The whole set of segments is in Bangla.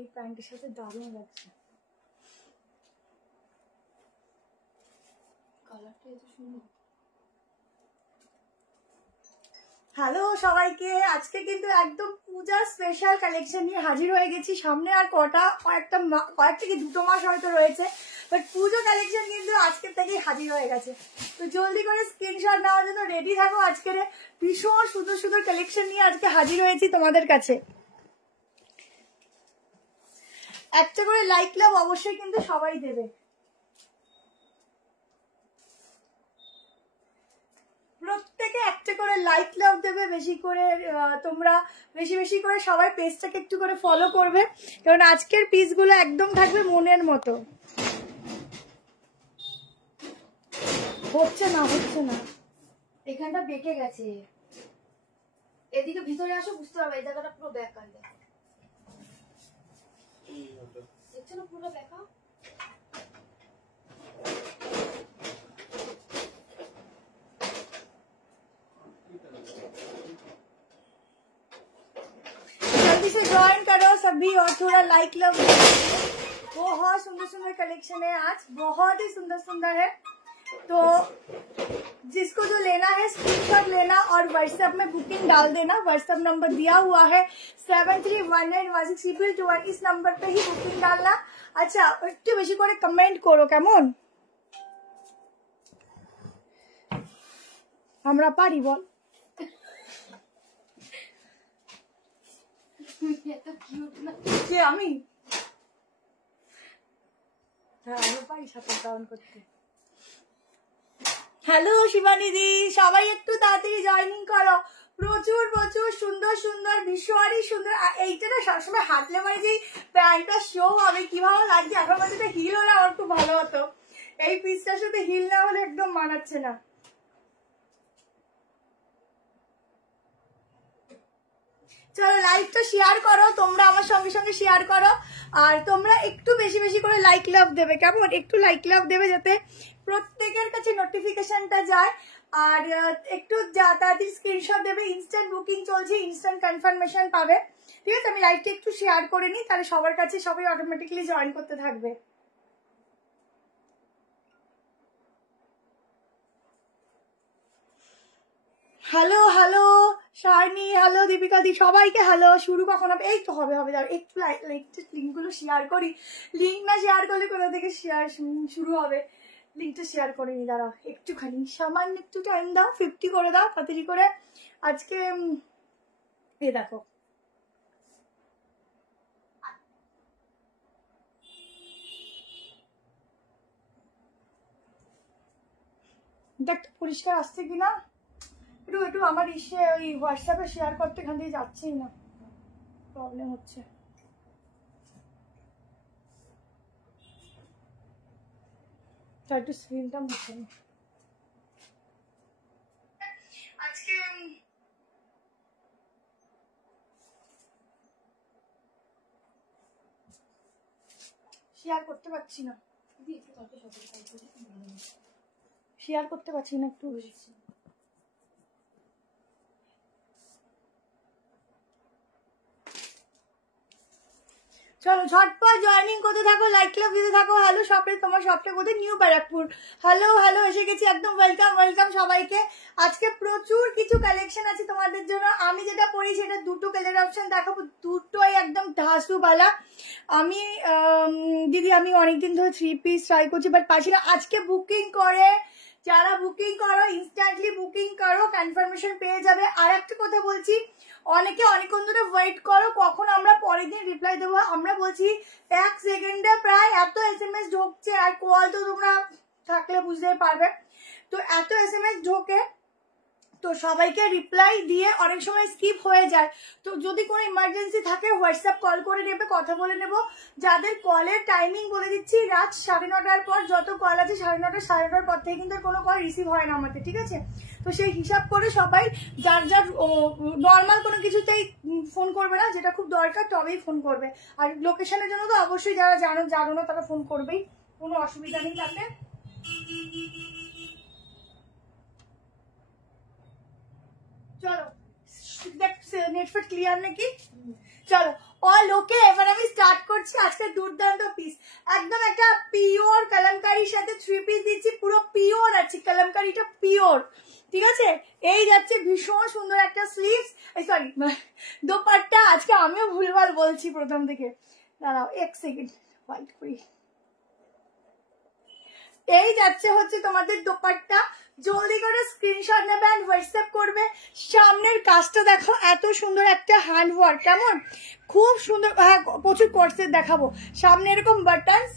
এই প্যান্টের সাথে দারুণ লাগছে, কালারটা এত সুন্দর। হ্যালো সবাইকে, আজকে কিন্তু একদম পূজার স্পেশাল কালেকশন নিয়ে হাজির হয়ে গেছি। সামনে আর কয়েক থেকে 2 মাস হয়তো রয়েছে, বাট পুজো কালেকশন কিন্তু আজকের থেকেই হাজির হয়ে গেছে। তো জলদি করে স্ক্রিনশট নেওয়ার জন্য রেডি থাকো। আজকের ভীষণ সুন্দর সুন্দর কালেকশন নিয়ে আজকে হাজির হয়েছি তোমাদের কাছে। একটা করে লাইক লাভ অবশ্যই কিন্তু সবাই দেবে। প্রত্যেকে একটা করে লাইক লাভ দেবে, বেশি করে তোমরা বেশি বেশি করে সবাই পেজটাকে একটু করে ফলো করবে, কারণ আজকের পিসগুলো একদম থাকবে মনের মতো। হচ্ছে না এখানটা বেঁকে গেছে, এদিকে ভিতরে আসো বুঝতে পারবে। এই জায়গাটা পুরো বেঁকা, দেখছো না পুরো বেঁকা। जल्दी से ज्वाइन करो सभी और थोड़ा लाइक लव। बहुत सुंदर सुंदर कलेक्शन है आज, बहुत ही सुंदर सुंदर है। तो जिसको जो लेना है स्क्रीनशॉट लेना और व्हाट्सएप में बुकिंग डाल देना। व्हाट्सएप नंबर दिया हुआ है 73191621। इस नंबर पे ही बुकिंग डालना। अच्छा একটু বেশি করে কমেন্ট করো কেমন, আমরা পারি বল। আমি পারি সাথে ডাউন করতে। হ্যালো শিবানিদি, সবাই একটু তাড়াতাড়ি জয়েনিং করো। প্রচুর প্রচুর সুন্দর সুন্দর ভীষণই সুন্দর। এইটা না সবসময় হাঁটলে মানে যে প্যান্টটা শো হবে কি ভালো লাগছে। এখন বলছে হিল হলে আমার খুব ভালো হতো, এই পিসটার সাথে হিল না হলে একদম মানাচ্ছে না। চলো লাইভটা শেয়ার করো, তোমরা আমার সঙ্গে সঙ্গে শেয়ার করো। আর তোমরা একটু বেশি বেশি করে লাইক লাভ দেবে কেমন, একটু লাইক লাভ দেবে যাতে প্রত্যেকের কাছে নোটিফিকেশনটা যায়। আর একটু তাড়াতাড়ি স্ক্রিনশট দেবে। ইনস্ট্যান্ট বুকিং চলছে, ইনস্ট্যান্ট কনফার্মেশন পাবে। ঠিক আছে, আমি লাইভটা একটু শেয়ার করে নিই, তাহলে সবার কাছে সবাই অটোমেটিক্যালি জয়েন করতে থাকবে। হ্যালো হ্যালো শার্নি, হ্যালো দীপিকা দি, সবাইকে হ্যালো। শুরু কখন হবে? এই তো হবে হবে, একটু লিঙ্কগুলো শেয়ার করি। লিঙ্ক না শেয়ার করলে কোথা থেকে শেয়ার শুরু হবে। লিঙ্কটা শেয়ার করে নি, দাঁড়াও একটুখানি, সামান্য একটু টাইম দাও। 50 করে দাও তাড়াতাড়ি করে। আজকে এই দেখো দেখ পরিষ্কার আসছে কিনা। একটু আমার ওই হোয়াটসঅ্যাপে শেয়ার করতে এখান থেকে যাচ্ছেই না, প্রবলেম হচ্ছে। একটু স্ক্রিনটা মুছে নি। আজকে শেয়ার করতে পারছি না, শেয়ার করতে পারছি না, একটু চলো ঝটপট জয়েনিং করতে থাকো, লাইক লাভ দিতে থাকো। হ্যালো শপে, তোমার শপটা কোথায়? নিউ ব্যারাকপুর। হ্যালো হ্যালো, এসে গেছি একদম। ওয়েলকাম ওয়েলকাম সবাইকে। আজকে প্রচুর কিছু কালেকশন আছে তোমাদের জন্য। আমি যেটা পরি সেটা দুটো কালার অপশন দেখাবো, দুটোই একদম ধাসুবালা। আমি দিদি আমি অনেকদিন ধরে 3 পিস ট্রাই করছি বাট পাচ্ছি না। আজকে বুকিং করে, যারা বুকিং করো ইনস্ট্যান্টলি বুকিং করো, কনফার্মেশন পেয়ে যাবে। আর একটা কথা বলছি, অনেকে অনেকক্ষণ ধরে ওয়েট করো কখন আমরা পরের দিন রিপ্লাই দেবো। আমরা বলছি 1 সেকেন্ডে প্রায় এত SMS ঢুকছে, আর কল তো তোমরা থাকলে বুঝতে পারবে। তো এত SMS ঢোকে, তো সবাইকে রিপ্লাই দিয়ে অনেক সময় স্কিপ হয়ে যায়। তো যদি কোনো ইমার্জেন্সি থাকে হোয়াটসঅ্যাপ কল করে নেবে, কথা বলে নেব। যাদের কলের টাইমিং বলে দিচ্ছি, রাত 9:30টার পর যত কল আছে 9:30 পর থেকে কিন্তু কোনো কল রিসিভ হয় না আমাদের, ঠিক আছে? তো সেই হিসাব করে সবাই যার যার নর্মাল কোনো কিছুতেই ফোন করবে না, যেটা খুব দরকার তবেই ফোন করবে। আর লোকেশনের জন্য তো অবশ্যই যারা জানো না তারা ফোন করবেই, কোনো অসুবিধা নেই তাতে। চলো দেখ নেটফ্লিক্স ক্লিয়ার নাকি। চলো অল ওকে। এবার আমি স্টার্ট করছি আজকে দুর্দান্ত পিস, একদম একটা পিওর কালামকারির সাথে 3 পিস দিচ্ছি, পুরো পিওর আছে কালামকারিটা, পিওর, ঠিক আছে। এই যাচ্ছে ভীষণ সুন্দর একটা স্লিভস, সরি দোপাট্টা, আজকে আমিও ভুলভাল বলছি প্রথম থেকে, দাঁড়াও 1 সেকেন্ড হোয়াইট করি। এই যাচ্ছে হচ্ছে তোমাদের দোপাট্টা, জলদি করে স্ক্রিনশট নেবে এন্ড হোয়াটসঅ্যাপ করবে। সামনের কাজটা দেখো, এত সুন্দর একটা হ্যান্ড ওয়ার্ক, কেমন খুব সুন্দর, হ্যাঁ প্রচুর কোর্সের দেখাবো। সামনে এরকম বাটনস,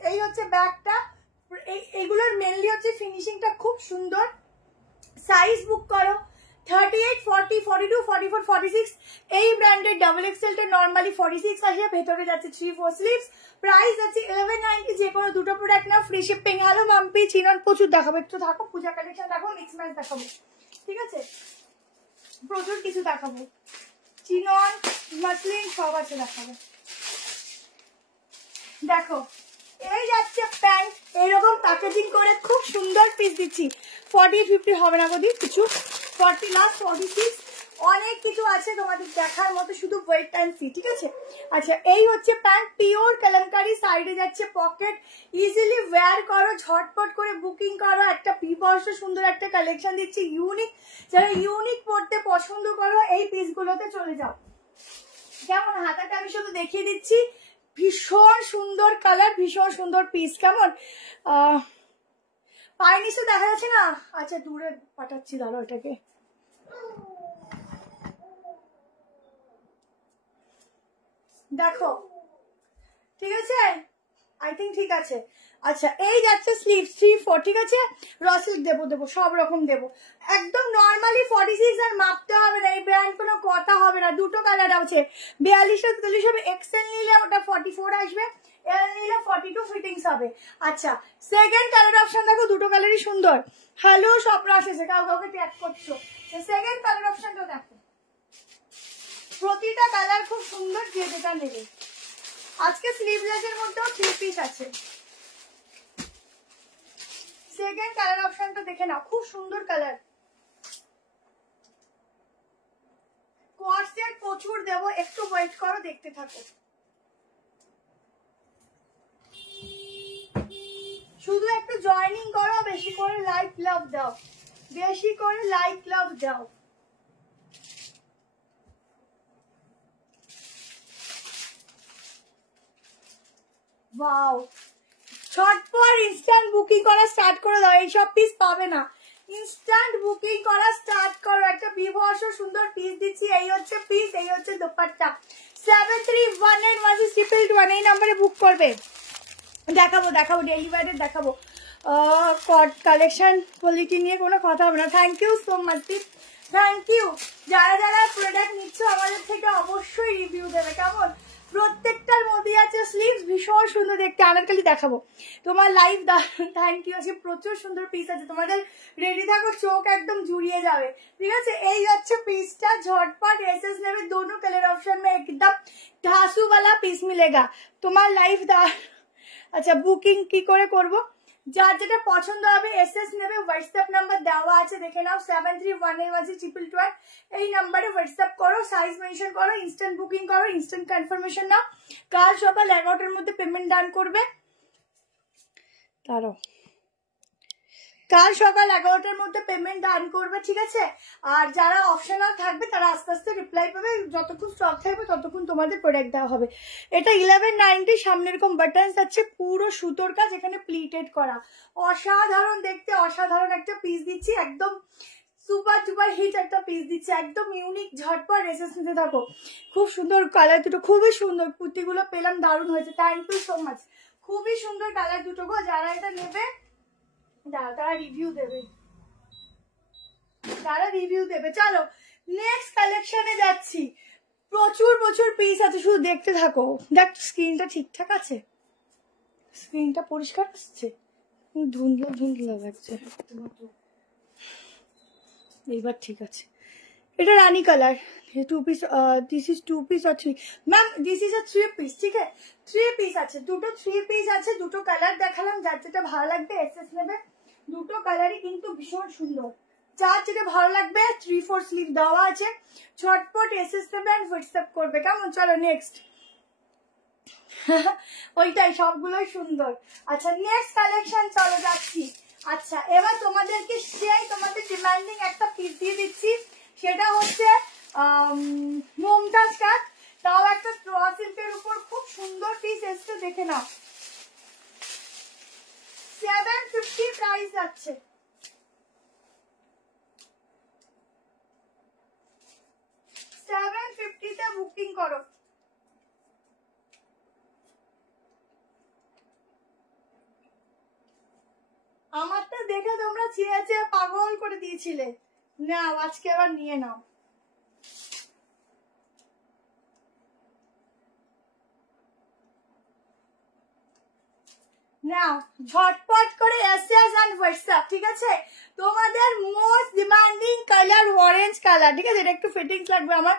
এই হচ্ছে ব্যাগটা, এগুলোর মেনলি হচ্ছে ফিনিশিংটা খুব সুন্দর। সাইজ বুক করো 38, 40, 42, 44, 46, এই ব্র্যান্ডের ডাবল এক্সেলটা নর্মালি 46 আসে, ভেতরে যাচ্ছে 3-4 স্লিভস, প্রাইস আছে 1190, যে কোনো দুটো প্রোডাক্ট না free shipping. Hello Mampi, chinon প্রচুর দেখাবো, একটু থাকো, পূজা কালেকশন দেখাবো, মিক্স ম্যাচ দেখাবো, ঠিক আছে, প্রচুর কিছু দেখাবো, চিনন মাসলিন সব আছে দেখাবো। দেখো এই যাচ্ছে প্যান্ট, এইরকম প্যাকেজিং করে খুব সুন্দর পিস দিচ্ছি, 40-50 হবে না গদি কিছু, 40 লাস্ট 46, অনেক কিছু আছে তোমাদের দেখার মতো, শুধু ওয়েট অ্যান্ড সি, ঠিক আছে। আচ্ছা এই হচ্ছে প্যান্ট, পিওর কালামকারি, সাইডে যাচ্ছে পকেট, ইজিলি ওয়্যার করো, ঝটপট করে বুকিং করো, একটা বিভৎস সুন্দর একটা কালেকশন দিচ্ছি, ইউনিক, যারা ইউনিক পড়তে পছন্দ করো এই পিসগুলোতে চলে যাও। কেমন হাতাটা আমি শুধু দেখিয়ে দিচ্ছি, ভীষণ সুন্দর কালার, ভীষণ সুন্দর পিস, কেমন পায়ের নিচে দেখা যাচ্ছে না, আচ্ছা দূরে পাঠাচ্ছি, দাঁড়ো এটাকে, দেখো ঠিক আছে, আই থিঙ্ক ঠিক আছে। আচ্ছা এই যাচ্ছে স্লিভ 3-4, ঠিক আছে, রসিক দেবো সব রকম দেবো, একদম নর্মালি 46 আর মাপতে হবে না, এই ব্র্যান্ড কোনো কথা হবে না। দুটো কালার আছে, 42-43 হবে, এক্সেল নিলে ওটা 44 আসবে, এল নিলে 42 ফিটিংস হবে। আচ্ছা সেকেন্ড কালার অপশন দেখো, দুটো কালারই সুন্দর, হ্যালো স্বপ্ন আসেছে, কাউকে ট্যাগ করছো, সেকেন্ড কালার অপশনটা দেখো, প্রতিটা কালার খুব সুন্দর, যে যেটা নেবে। আজকে স্লিভলেসের মধ্যেও 3 পিস আছে, সেকেন্ড কালার অপশনটা দেখে নাও, খুব সুন্দর কালার, কোয়ার্সেট প্রচুর দেবো, একটু ওয়েট করো, দেখতে থাকো, শুধু একটু জয়েনিং করো, বেশি করে লাইক লাভ দাও, বেশি করে লাইক লাভ দাও। ওয়াও, ছটপট ইনস্ট্যান্ট বুকিং করা স্টার্ট করে দাও, এইসব পিস পাবে না, ইনস্ট্যান্ট বুকিং করা স্টার্ট করো, একটা বিভৎস সুন্দর পিস দিচ্ছি, এই হচ্ছে পিস, এই হচ্ছে দোপাট্টা, 73181621, এই নাম্বারে বুক করবে। দেখাবো ডেলিভারি দেখাবো, কালেকশন কোয়ালিটি নিয়ে কোনো কথা হবে না। Thank you so much, thank you, যারা যারা প্রোডাক্ট নিচ্ছ আমাদের থেকে অবশ্যই রিভিউ দেবে, কেমন, প্রত্যেকটার মধ্যে আছে স্লিভস, ভীষণ সুন্দর দেখতে, আনারকলি দেখাবো তোমার লাইভ, থ্যাংক ইউ, আছে প্রচুর সুন্দর পিস আছে, তোমাদের রেডি থাকো, চোখ একদম জুড়িয়ে যাবে, ঠিক আছে। এই যাচ্ছে পিসটা, ঝটপট এসএস নেবে, दोनों कलर ऑप्शन में एकदम ढासू वाला पीस मिलेगा, তোমার লাইভ আচ্ছা বুকিং কি করে করব, যার যেটা পছন্দ হবে এসএস নেবে, হোয়াটসঅ্যাপ নাম্বার দেওয়া আছে দেখে নাও, 73181622, এই নাম্বারে হোয়াটসঅ্যাপ করো, সাইজ মেনশন করো, ইনস্ট্যান্ট বুকিং করো, ইনস্ট্যান্ট কনফার্মেশন নাও, কাল সকাল 11টার মধ্যে পেমেন্ট ডান করবে, তারও কাল সকাল 11টার মধ্যে পেমেন্ট ডান করবে, ঠিক আছে। আর যারা অপশনাল থাকবে তারা আস্তে আস্তে রিপ্লাই পাবে, যতক্ষণ স্টক থাকবে ততক্ষণ তোমাদের প্রোডাক্ট দেওয়া হবে। এটা 1190, সামনে এরকম বাটনস আছে, পুরো সুতোর কাজ, এখানে প্লিটেড করা, অসাধারণ দেখতে, অসাধারণ একটা পিস দিচ্ছি, একদম সুপার টুপার হিট একটা পিস দিচ্ছে, একদম ইউনিক, ঝটপট এসএস নিতে থাকো, খুব সুন্দর কালার দুটো, খুবই সুন্দর, কুর্তিগুলো পেলাম, দারুণ হয়েছে, থ্যাংক ইউ সো মাচ, খুবই সুন্দর কালার দুটো গো, যারা এটা নেবে তারা রিভিউ দেবে, চলো নেক্সট কালেকশনে যাচ্ছি, প্রচুর পিস আছে, শুধু দেখতে থাকো। দেখ স্ক্রিনটা ঠিকঠাক আছে, স্ক্রিনটা পরিষ্কার আসছে, ধুন্দলা লাগছে, এইবার ঠিক আছে। এটা rani colour, 2 piece, this is 2 piece আর 3, ম্যাম দিস ইজ 3 পিস, ঠিক আছে, 3 পিস আছে, দুটো 3 পিস আছে, দুটো কালার দেখালাম, যার যেটা ভালো লাগবে এসএস নেবে, দুটো কালারই কিন্তু ভীষণ সুন্দর, যার যেটা ভালো লাগবে 3/4 স্লিভ দেওয়া আছে, ঝটপট এসএস দেবে আর হোয়াটসঅ্যাপ করবে, কেমন? চলো নেক্সট। ওইটাই, সবগুলোই সুন্দর। আচ্ছা নেক্সট কালেকশন চলো যাচ্ছি। আচ্ছা এবার তোমাদেরকে তোমাদের ডিমান্ডিং একটা পিস দিয়ে দিচ্ছি, সেটা হচ্ছে মুমতাজ কাট, তাও একটা স্ট্র সিল্কের উপর খুব সুন্দর পিস এসছে, দেখে নাও। 750 প্রাইস যাচ্ছে। তে বুকিং করো। আমারটা দেখে তোমরা চেয়ে চেয়ে পাগল করে দিয়েছিলে, নাও আজকে আবার নিয়ে নাও। নাও ঝটপট করে এসএস এন্ড হোয়াটসঅ্যাপ, ঠিক আছে? তোমাদের most demanding colour orange colour, ঠিক আছে? এটা একটু ফিটিংস লাগবে আমার,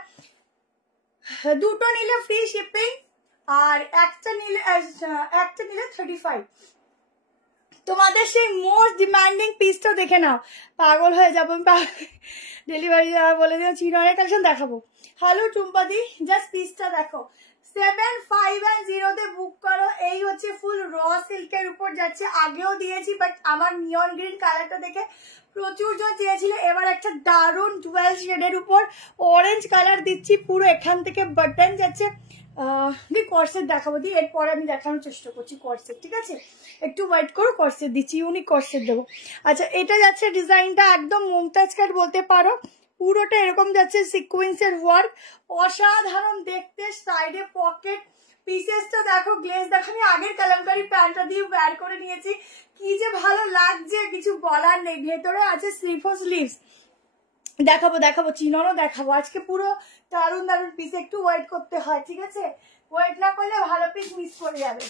দুটো নিলে ফ্রি শিপিং আর একটা নিলে 35। তোমাদের সেই মোস্ট ডিমান্ডিং পিসটা দেখে নাও, পাগল হয়ে যাবো। ডেলিভারি বলে দিও চিননের কালেকশন দেখাবো। হ্যালো টুম্পাদি, জাস্ট পিসটা দেখো। 7510 বুক করো। এই হচ্ছে ফুল র সিল্কের উপর যাচ্ছে, আগেও দিয়েছি বাট আমার নিয়ন গ্রিন কালারটা দেখে প্রচুর জন চেয়েছিল। এবার একটা দারুণ 12 শেডের উপর অরেঞ্জ কালার দিচ্ছি, পুরো এখান থেকে বাটন যাচ্ছে। কর্সেট দেখাবো, দিয়ে এরপরে আমি দেখানোর চেষ্টা করছি কর্সেট, ঠিক আছে? একটু ওয়েট করো, কর্সেট দিচ্ছি, ইউনিক কর্সেট দেবো। আচ্ছা এটা যাচ্ছে ডিজাইনটা একদম মুমতাজ কাট বলতে পারো, পুরোটা এরকম যাচ্ছে সিকোয়েন্সের ওয়ার্ক, অসাধারণ দেখতে। সাইডে পকেট, পিসেসটা দেখো, গ্লেজ দেখো। আমি আগের কালামকারি প্যান্টটা দিয়ে ওয়্যার করে নিয়েছি, কি যে ভালো লাগছে, কিছু বলার নেই। ভেতরে আছে স্লিভস স্লিভস, দেখাবো চিননও দেখাবো। আজকে পুরো দারুণ দারুণ পিস, একটু ওয়েট করতে হয়, ঠিক আছে? ওয়েট না করলে ভালো পিস মিস করে যাবে।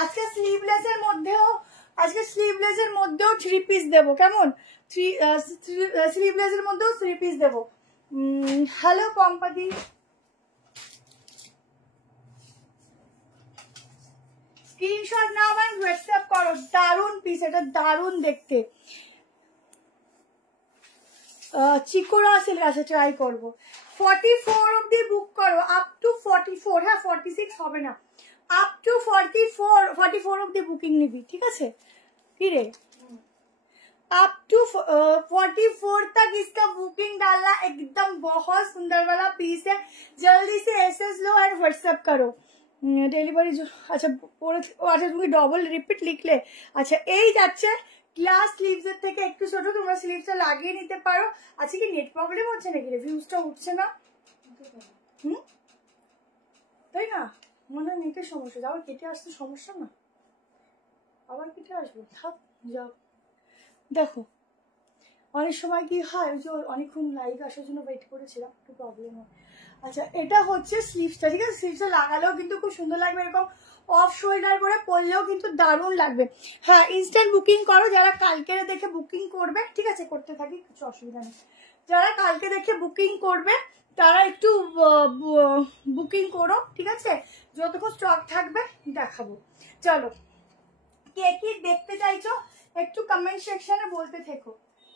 আজকে স্লিভলেসের মধ্যেও 3 পিস দেবো, কেমন? স্লিভলেসের মধ্যেও 3 পিস দেবো। হ্যালো পম্পাদি, স্ক্রিনশট নাও আর হোয়াটসঅ্যাপ করো। দারুণ পিস, এটা দারুণ দেখতে। চিকোরা সিল্ক আছে, ট্রাই করবো। 44 অব্দি বুক করো, আপ টু 44। হ্যাঁ 46 হবে না, আপ টু 44 অব্দি বুকিং নিবি, ঠিক আছে? কি রে, अप टू 44 तक इसका बुकिंग डालना। एकदम बहुत सुंदर वाला पीस है, जल्दी से एसएस लो और व्हाट्सएप करो। डेलिवरी जो अच्छा अच्छा তুমি ডবল রিপিট লিখলে। আচ্ছা এই যাচ্ছে গ্লাস স্লিভসের থেকে একটু ছোট, তোমরা স্লিভসটা লাগিয়ে নিতে পারো। আচ্ছা কি নেট প্রবলেম হচ্ছে নাকি রে, ভিউজটা উঠছে না? তাই না, মনে হয় নেটের সমস্যা। আবার কেটে আসতে সমস্যা না, আবার কেটে আসবো, থাক যাও। দেখো অনেক সময় কি হয়, যে অনেকক্ষণ লাইভ আসার জন্য ওয়েট করেছিলাম, একটু প্রবলেম হয়। আচ্ছা এটা হচ্ছে স্লিভসটা, ঠিক আছে? স্লিভসটা লাগালেও কিন্তু খুব সুন্দর লাগবে, এরকম অফ শোল্ডার করে পরলেও কিন্তু দারুণ লাগবে। হ্যাঁ ইনস্ট্যান্ট বুকিং করো, যারা কালকে দেখে বুকিং করবে, ঠিক আছে? করতে থাকি, কিছু অসুবিধা নেই। যারা কালকে দেখে বুকিং করবে তারা একটু বুকিং করো, ঠিক আছে? যতক্ষণ স্টক থাকবে দেখাবো। চলো কে কি দেখতে চাইছো একটু কমেন্ট সেকশনে বলতে থেকো,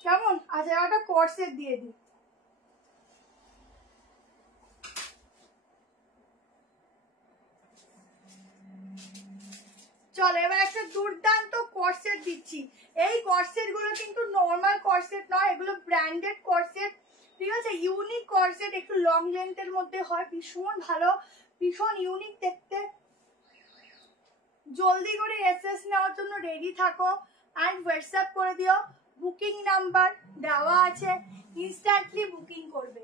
কেমন? আজ একটা কোর্সের দিয়ে দিই। চলো এবার একটা দুর্দান্ত কোর্সেট দিচ্ছি। এই কোর্সেট গুলো কিন্তু নর্মাল কোর্সেট নয়, এগুলো ব্র্যান্ডেড কোর্সেট, ঠিক আছে? ইউনিক কোর্সেট, একটু লং লেন্থের মধ্যে হয়, ভীষণ ভালো, ভীষণ ইউনিক দেখতে। জলদি করে এসএস নেওয়ার জন্য রেডি থাকো অ্যান্ড হোয়াটসঅ্যাপ করে দিও। বুকিং নাম্বার দেওয়া আছে, ইনস্ট্যান্টলি বুকিং করবে।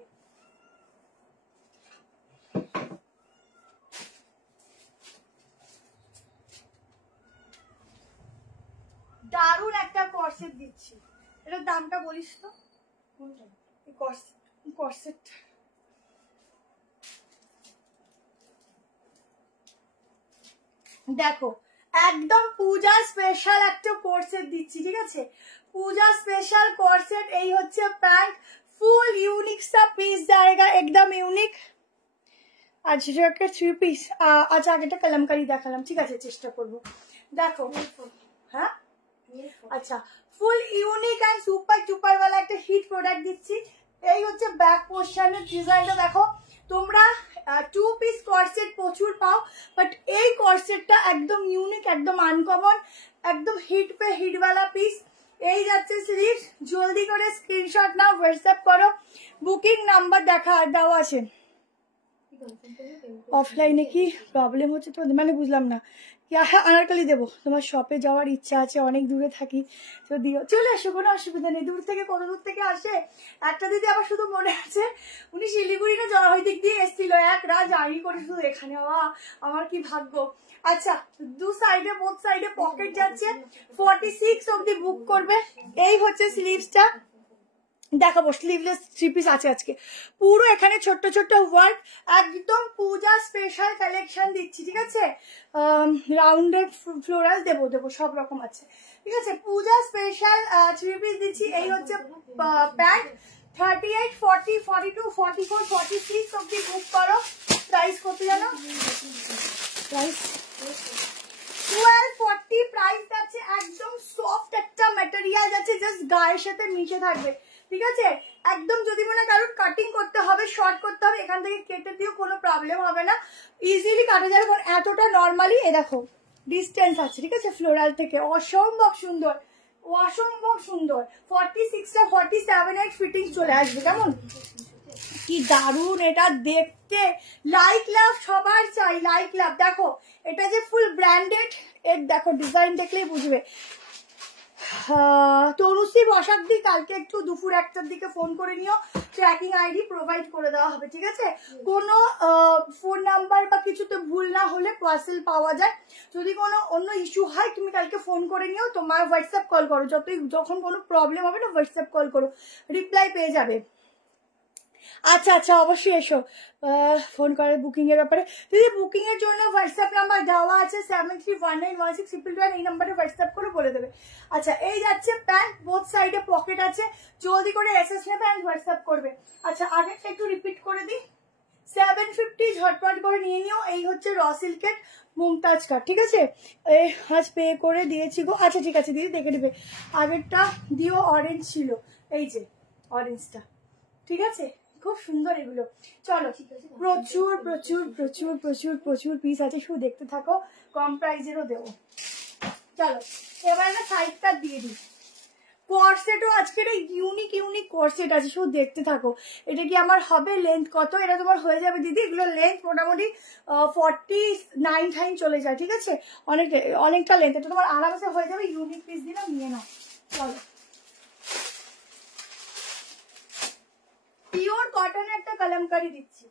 দারুণ একটা কর্সেট দিচ্ছি, এটার দামটা বলিস তো? কোনটা? এই কর্সেট দেখো, একদম পূজা স্পেশাল একটা কোর্সেট দিচ্ছি, ঠিক আছে? পূজা স্পেশাল কোর্সেট। এই হচ্ছে প্যান্ট, ফুল ইউনিক সা পিস जाएगा, एकदम ইউনিক। আর যেটা একটা 3 পিস। আচ্ছা আগেটা কালামকারি দেখালাম, ঠিক আছে? চেষ্টা করবো। দেখো হ্যাঁ আচ্ছা আচ্ছা ফুল ইউনিক অ্যান্ড সুপার টুপার वाला একটা হিট প্রোডাক্ট দিচ্ছি। এই হচ্ছে ব্যাক পোর্শনের ডিজাইনটা দেখো। তোমরা 2 পিস কর্সেট প্রচুর পাও, বাট এই কর্সেটটা একদম ইউনিক, একদম আনকমন, একদম হিট পে হিট वाला পিস। এই যাচ্ছে স্লিভস। জলদি করে স্ক্রিনশট নাও, হোয়াটসঅ্যাপ করো। বুকিং নাম্বার দেওয়া আছে। অফলাইনে কি প্রবলেম হচ্ছে তো মানে বুঝলাম না। হ্যাঁ আনারকলি দেবো, তোমার শপে যাওয়ার ইচ্ছা আছে, অনেক দূরে থাকি তো দিও, চলে এসো, কোনো অসুবিধা নেই। দূর থেকে কত দূর থেকে আসে। একটা দিদি আবার শুধু মনে আছে উনি শিলিগুড়ি না ওই দিক দিয়ে এসেছিল, এক রাত জার্নি করে শুধু এখানে। আমার কি ভাগ্য। আচ্ছা দু সাইডে বোথ সাইডে পকেট যাচ্ছে। 46 অব্দি বুক করবে। এই হচ্ছে স্লিভসটা, দেখাবো স্লিভলেস 3 পিস আছে আজকে। পুরো এখানে ছোট্ট ছোট্ট ওয়ার্ক, একদম পূজা স্পেশাল কালেকশন দিচ্ছি, ঠিক আছে। রাউন্ডেড ফ্লোরাল দেবো সব রকম আছে, ঠিক আছে। পূজা স্পেশাল 3 পিস দিচ্ছি। এই হচ্ছে প্যান্ট। 38, 40, 42, 44, 46 অব্দি বুক করো। প্রাইস কত জানো? প্রাইস 1240 প্রাইস যাচ্ছে। একদম সফট একটা ম্যাটেরিয়াল যাচ্ছে, জাস্ট গায়ের সাথে মিশে থাকবে, ঠিক আছে। একদম যদি মনে কারোর কাটিং করতে হবে, শর্ট করতে হবে, এখান থেকে কেটে দিও, কোনো প্রবলেম হবে না, ইজিলি কাটা যাবে। কারণ এতটা নর্মালি এ দেখো ডিস্টেন্স আছে, ঠিক আছে, ফ্লোরাল থেকে। অসম্ভব সুন্দর, অসম্ভব সুন্দর। 46টা 47 এর ফিটিং চলে আসবে, কেমন কি দারুন এটা দেখতে। লাইক লাভ সবার চাই, লাইক লাভ। দেখো এটা যে ফুল ব্র্যান্ডেড, এর দেখো ডিজাইন দেখলেই বুঝবে। তনুশ্রী বসাকদি কালকে একটু দুপুর 1টার দিকে ফোন করে নিও, ট্র্যাকিং আইডি প্রোভাইড করে দেওয়া হবে, ঠিক আছে। কোনো ফোন নাম্বার বা কিছুতে ভুল না হলে পার্সেল পাওয়া যায়। যদি কোনো অন্য ইস্যু হয় তুমি কালকে ফোন করে নিও, তোমার হোয়াটসঅ্যাপ কল করো, যখন কোনো প্রবলেম হবে না হোয়াটসঅ্যাপ কল করো, রিপ্লাই পেয়ে যাবে। আচ্ছা আচ্ছা অবশ্যই এসো। ফোন করে বুকিং এর ব্যাপারে দিদি, বুকিং এর জন্য হোয়াটসঅ্যাপ নাম্বার দেওয়া আছে 73191622, এই নাম্বারে হোয়াটসঅ্যাপ করে বলে দেবে। আচ্ছা এই যাচ্ছে প্যান্ট, বোথ সাইডে পকেট আছে। জলদি করে এসএস নেবে অ্যান্ড হোয়াটসঅ্যাপ করবে। আচ্ছা আগেরটা একটু রিপিট করে দিই। 750 ঝটপট করে নিয়ে নিও। এই হচ্ছে র সিল্কের মুমতাজ কাট, ঠিক আছে। এই আজ পে করে দিয়েছি গো। আচ্ছা ঠিক আছে দিদি দেখে নেবে। আগেরটা দিও অরেঞ্জ ছিল, এই যে অরেঞ্জটা, ঠিক আছে। খুব সুন্দর এগুলো। চলো প্রচুর প্রচুর প্রচুর প্রচুর প্রচুর পিস আছে, শুধু দেখতে থাকো, কম প্রাইজেরও দেবো। চলো এবার না সাইডটা দিয়ে দিই। কর্সেটও আজকের ইউনিক ইউনিক কর্সেট আছে, শুধু দেখতে থাকো। এটা কি আমার হবে? লেন্থ কত? এটা তোমার হয়ে যাবে দিদি, এগুলো লেন্থ মোটামুটি 49 চলে যায়, ঠিক আছে। অনেকটা লেন্থ, এটা তোমার আরামসে হয়ে যাবে। ইউনিক পিস দিলাম, নিয়ে নাও। চলো পিওর কটনের একটা কলমকারি দিচ্ছি,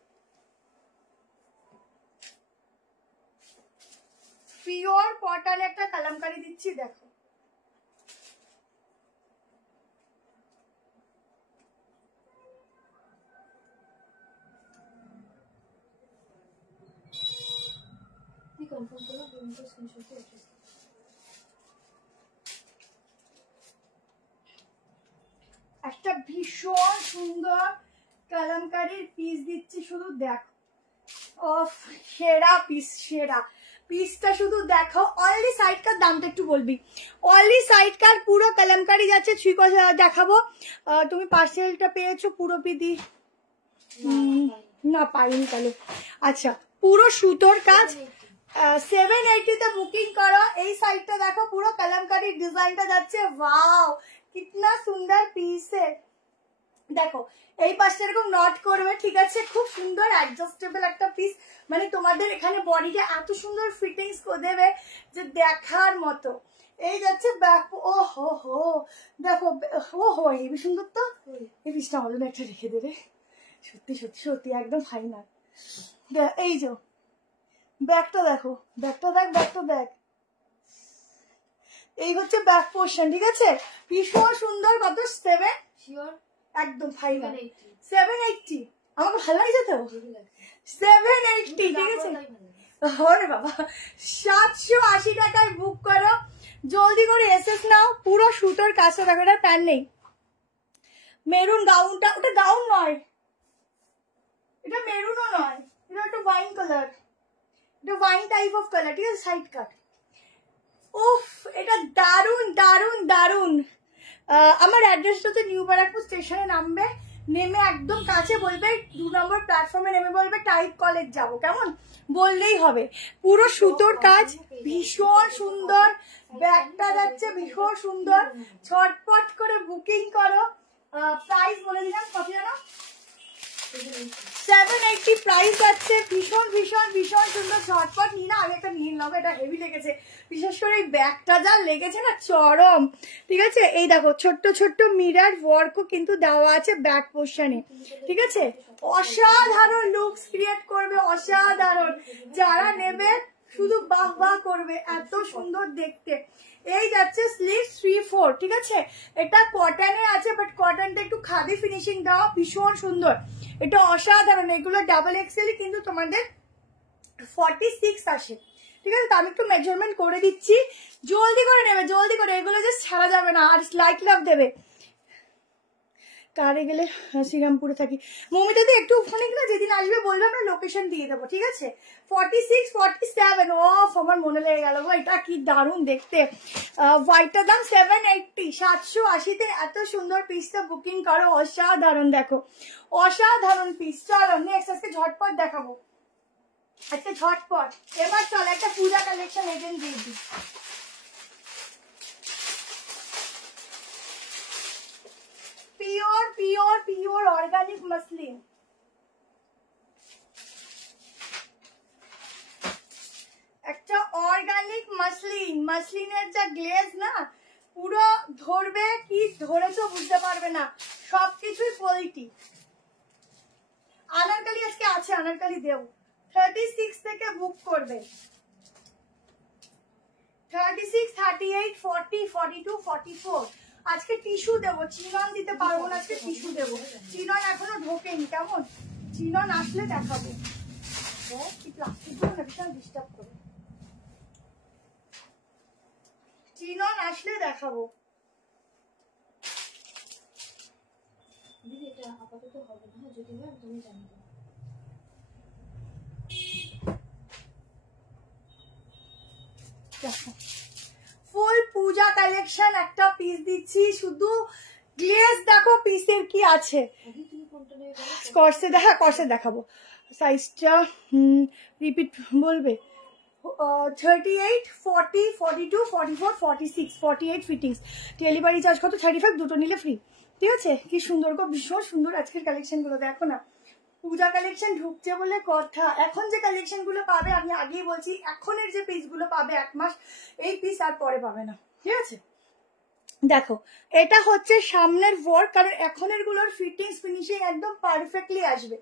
পিওর কটন একটা কলমকারি দিচ্ছি, দেখো। একটা ভীষণ সুন্দর কলমকারির পিস দিচ্ছি, শুধু দেখো। অফ সেরা পিস, সেরা পিসটা শুধু দেখো। অনলি সাইড কার দামটা একটু বলবি। অনলি সাইড কার পুরো কলমকারি যাচ্ছে 3 দেখাবো। তুমি পার্সেলটা পেয়েছো পুরো পিদি? না পাইনি তাহলে। আচ্ছা পুরো সুতোর কাজ 780 বুকিং করো। এই সাইডটা দেখো, পুরো কলমকারির ডিজাইনটা যাচ্ছে। ওয়াও কিতনা সুন্দর পিস দেখো। এই পাশটা এরকম নট করবে, ঠিক আছে। খুব সুন্দর অ্যাডজাস্টেবল একটা পিস, মানে তোমাদের এখানে বডিটা এত সুন্দর ফিটিংস করে দেবে যে দেখার মতো। এই যাচ্ছে ব্যাক। ও হো হো দেখো, ও হো এই সুন্দর তো। এই পিসটা আমাদের একটা রেখে দেবে, সত্যি সত্যি সত্যি একদম ফাইনাল। এই যে ব্যাকটা দেখো, ব্যাকটা দেখ, ব্যাকটা দেখ। এই হচ্ছে ব্যাক পোর্শন, ঠিক আছে। ভীষণ সুন্দর। কত? 7 শিওর একদম ফাইনাল 780। আমাকে ভালো লাগছে তো 780, ঠিক আছে। ওরে বাবা 780 টাকায় বুক করো। জলদি করে এসএস নাও। পুরো সুতোর কাজটা দেখো, এটা প্যান্ট নেই। মেরুন গাউনটা, ওটা গাউন নয়, এটা মেরুনও নয়, এটা একটা ওয়াইন কালার, এটা ওয়াইন টাইপ অফ কালার, ঠিক আছে। সাইড কাট। উফ এটা দারুন দারুন দারুন। আমার অ্যাড্রেসটা হচ্ছে নিউ ব্যারাকপুর স্টেশনে নামবে, নেমে একদম কাছে বলবে 2 নম্বর প্ল্যাটফর্মে নেমে বলবে টাইপ কলেজ যাব, কেমন বললেই হবে। পুরো সুতোর কাজ, ভীষণ সুন্দর, ব্যাগটা যাচ্ছে ভীষণ সুন্দর, ছটপট করে বুকিং করো। প্রাইস বলে দিলাম কত জানো, 780 প্রাইস যাচ্ছে, ভীষণ ভীষণ ভীষণ সুন্দর, ঝটপট নিয়ে না। আমি একটা নিয়ে নেবো, এটা হেভি লেগেছে, বিশেষ করে এই ব্যাগটা যা লেগেছে না চরম, ঠিক আছে। এই দেখো ছোট্ট ছোট্ট মিরার ওয়ার্কও কিন্তু দেওয়া আছে ব্যাক পোর্শনে, ঠিক আছে। অসাধারণ লুকস ক্রিয়েট করবে, অসাধারণ, যারা নেবে শুধু বাহ বাহ করবে, এত সুন্দর দেখতে। এই যাচ্ছে স্লিভ 3/4, ঠিক আছে। এটা কটনে আছে, বাট কটনটা একটু খাদি ফিনিশিং দেওয়া, ভীষণ সুন্দর, এটা অসাধারণ। এগুলো ডাবল এক্সেল কিন্তু তোমাদের 46 আসে, ঠিক আছে। তো আমি একটু মেজারমেন্ট করে দিচ্ছি, জলদি করে নেবে, জলদি করে, এগুলো জাস্ট ছাড়া যাবে না। আর লাইক লাভ দেবে। কারে গেলে শ্রীরামপুরে থাকি, মমিতাদি একটু ওখানে গেলে যেদিন আসবে বলবে, আমরা লোকেশন দিয়ে দেবো, ঠিক আছে। 46 47 অফ, আমার মনে লেগে গেল গো, এটা কি দারুণ দেখতে। হোয়াইটটার দাম 780, 780-তে এত সুন্দর পিসটা বুকিং করো, অসাধারণ, দেখো অসাধারণ পিস। চলো নেক্সট, আজকে ঝটপট দেখাবো, আজকে ঝটপট। এবার চল একটা পূজা কালেকশন এজেন্ট দিয়ে দিই। Pure pure pure organic muslin, একটা অর্গানিক মাসলিন, মাসলিনের যা গ্লেজ না, পুরো ধরবে কি ধরেছো বুঝতে পারবে না, সবকিছুই কোয়ালিটি। আনারকালি আজকে আছে, আনারকালি দেব। 36 থেকে বুক করবে, 36, 38, 40, 42, 44। আজকে টিস্যু দেবো, চিনন দিতে পারবো না, আজকে টিস্যু দেবো। চিনন এখনো ঢোকেনি, কেমন, চিনন আসলে দেখাবো। কি প্লাস্টিক গুলো না ভীষণ ডিস্টার্ব করে, চিনন আসলে দেখাবো। দিদি এটা আপাতত হবে না, যদি হয় তুমি জানিয়ে দাও। ফুল পূজা কালেকশন একটা পিস দিচ্ছি, শুধু গ্লেজ দেখো পিসের কি আছে। কর্সে দেখা, কর্সে দেখাবো, সাইজটা রিপিট বলবে। 38, 40, 42, 44, 46, 48 ফিটিংস। ডেলিভারি চার্জ কত? 35, দুটো নিলে ফ্রি, ঠিক আছে। কি সুন্দর গো, ভীষণ সুন্দর আজকের কালেকশন গুলো, দেখো না। পূজা কালেকশন ঢুকছে বলে কথা। এখন যে কালেকশন গুলো পাবে, আমি আগেই বলছি, এখনের যে পিস গুলো পাবে 1 মাস, এই পিস আর পরে পাবে না, ঠিক আছে। দেখো এটা হচ্ছে সামনের ওয়ার্ক, কারণ এখনের গুলোর ফিটিংস ফিনিশিং একদম পারফেক্টলি আসবে,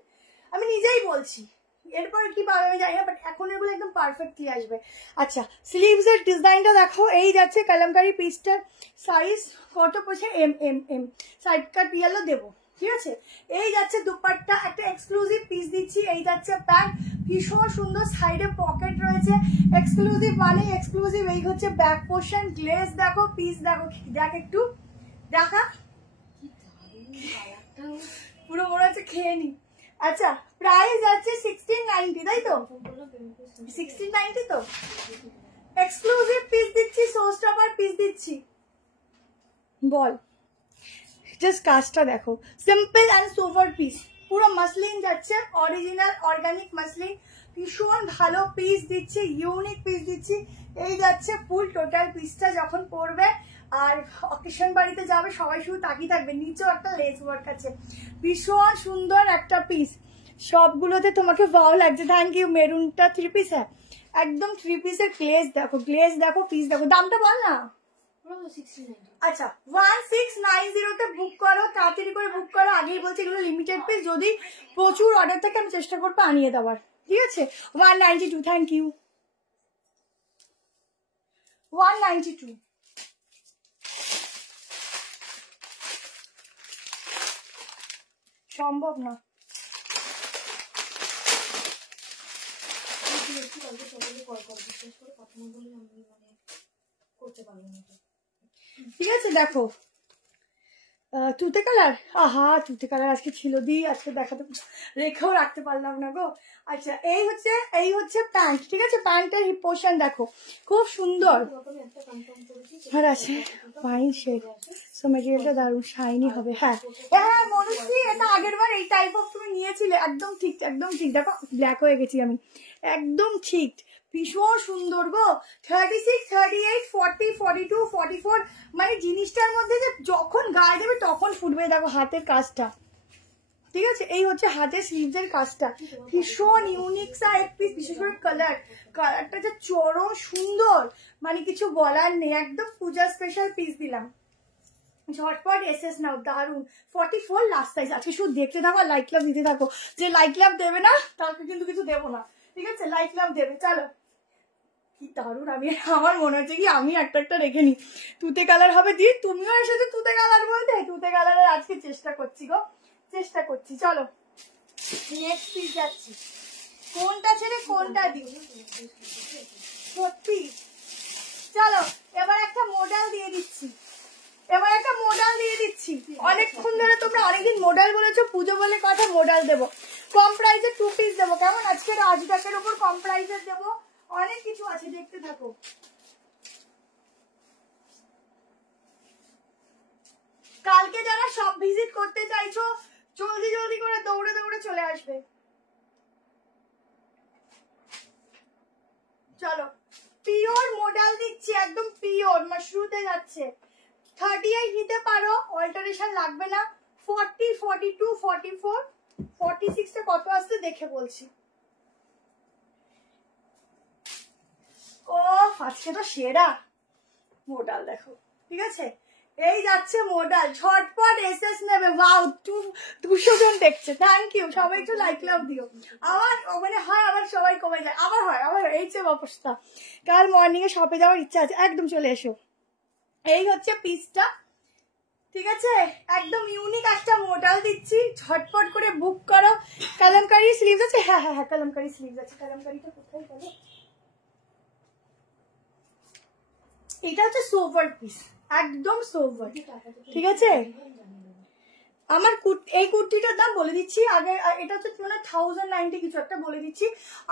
আমি নিজেই বলছি। এরপর কি পাবে আমি জানি না, বাট এখনের গুলো একদম পারফেক্টলি আসবে। আচ্ছা, স্লিভস এর ডিজাইনটা দেখো, এই যাচ্ছে কালামকারী পিসটার সাইজ কত পড়ছে, এম সাইড কাট ইয়েলো দেবো, ঠিক আছে। এই যাচ্ছে দুপাট্টা, একটা এক্সক্লুসিভ পিস দিচ্ছি। এই যাচ্ছে প্যান্ট, ভীষণ সুন্দর, সাইডে পকেট রয়েছে, এক্সক্লুসিভ মানে এক্সক্লুসিভ। এই হচ্ছে ব্যাক পোর্শন, গ্লেজ দেখো, পিস দেখো, দেখ একটু দেখা, পুরো মনে হচ্ছে খেয়ে নি। আচ্ছা, প্রাইস আছে 1690, তাই তো, 1690 তো। এক্সক্লুসিভ পিস দিচ্ছি, শোস্টপার পিস দিচ্ছি, বল জাস্ট কাজটা দেখো, সিম্পল অ্যান্ড সোভার পিস, পুরো মাসলিন যাচ্ছে, অরিজিনাল অর্গানিক মাসলিন, ভীষণ ভালো পিস দিচ্ছি, ইউনিক পিস দিচ্ছি। এই যাচ্ছে ফুল টোটাল পিসটা, যখন পরবে আর অকেশন বাড়িতে যাবে সবাই শুধু তাকিয়ে থাকবে। নিচেও একটা লেস ওয়ার্ক আছে, ভীষণ সুন্দর একটা পিস, সবগুলোতে তোমাকে ভালো লাগছে। Thank you. মেরুনটা 3 পিস, হ্যাঁ একদম 3 পিসের। গ্লেজ দেখো, গ্লেজ দেখো, পিস দেখো, দামটা বল না। আচ্ছা, 1690-তে বুক করো, তাড়াতাড়ি করে বুক করো। আগেই বলছি এগুলো লিমিটেড পিস, যদি প্রচুর অর্ডার থাকে আমি চেষ্টা করবো আনিয়ে দেওয়ার, ঠিক আছে। 192, থ্যাংক ইউ। 192, সম্ভব না। ঠিক আছে, দেখো তুতে কালার, আহা তুতে কালার আজকে ছিল দি, আজকে দেখাতে রেখেও রাখতে পারলাম না গো। আচ্ছা, এই হচ্ছে প্যান্ট, ঠিক আছে। প্যান্টের পোর্শন দেখো, খুব সুন্দর, আর আছে ফাইন শেড, সো মেটেরিয়ালটা দারুণ শাইনি হবে। হ্যাঁ হ্যাঁ মনুশ্রী, এটা আগের বার এই টাইপ অফ তুমি নিয়েছিলে, একদম ঠিক একদম ঠিক। দেখো ব্ল্যাক হয়ে গেছি আমি, একদম ঠিক, ভীষণ সুন্দর গো। 36, 38, 40, 42, 44, মানে জিনিসটার মধ্যে যে যখন গায়ে দেবে তখন ফুটবে। দেখো হাতের কাজটা, ঠিক আছে, এই হচ্ছে হাতের স্লিভসের কাজটা, ভীষণ ইউনিক সা এক পিস। বিশেষ করে কালারটা যে চরম সুন্দর, মানে কিছু বলার নেই, একদম পূজা স্পেশাল পিস দিলাম। ঝটপট এসএস নাও, দারুন। 44 লাস্ট সাইজ। আজকে শুধু দেখতে থাকো, লাইক লাভ দিতে থাকো। যে লাইক লাভ দেবে না তাকে কিন্তু কিছু দেবো না, ঠিক আছে, লাইক লাভ দেবে। চলো, কি দারুন। আমার মনে হচ্ছে কি আমি একটা রেখে নি, তুতে কালার হবে। দি তুমিও এর সাথে তুতে কালার বলতে, তুতে কালারের আজকে চেষ্টা করছি গো, চেষ্টা করছি। চলো নেক্সট পিস যাচ্ছি। কোনটা ছেড়ে কোনটা দিই সত্যি। চলো এবার একটা মডেল দিয়ে দিচ্ছি, অনেকক্ষণ ধরে তোমরা অনেকদিন মডেল বলেছো, পুজো বলে কথা, মডেল দেবো। কম প্রাইসে 2 পিস দেবো, কেমন? আজকে রাজটাকের উপর কম প্রাইসের দেবো, অনেক কিছু আছে, দেখতে থাকো। কালকে যারা সব ভিজিট করতে চাইছো জলদি জলদি করে দৌড়ে দৌড়ে চলে আসবে। চলো পিওর মডেল দিচ্ছি, একদম পিওর মাশরুতে যাচ্ছে। 38 নিতে পারো, অল্টারেশন লাগবে না। 40, 42, 44, 46 টা কত আসছে দেখে বলছি। ও আজকে তো সেরা মডেল দেখো, ঠিক আছে, এই যাচ্ছে মডেল। ঝটপট এসএস নেবে। ওয়াও, 200 জন দেখছে, থ্যাংক ইউ। সবাই একটু লাইক লাভ দিও। আমার মানে হয় আবার সবাই কমে যায়, আবার হয় এই যে অবস্থা। কাল মর্নিং এ শপে যাওয়ার ইচ্ছা আছে, একদম চলে এসো। এই হচ্ছে পিসটা, ঠিক আছে, একদম ইউনিক একটা মডেল দিচ্ছি, ঝটপট করে বুক করো। কালামকারী স্লিভস আছে, হ্যাঁ হ্যাঁ হ্যাঁ কালামকারী স্লিভস আছে। কালামকারীটা কোথায় গেল? এটা হচ্ছে সোভার পিস, একদম সোভার, ঠিক আছে। আমার এই কুর্তিটার দাম বলে দিচ্ছি, আগে এটা হচ্ছে মানে 1090 কিছু একটা বলে দিচ্ছি,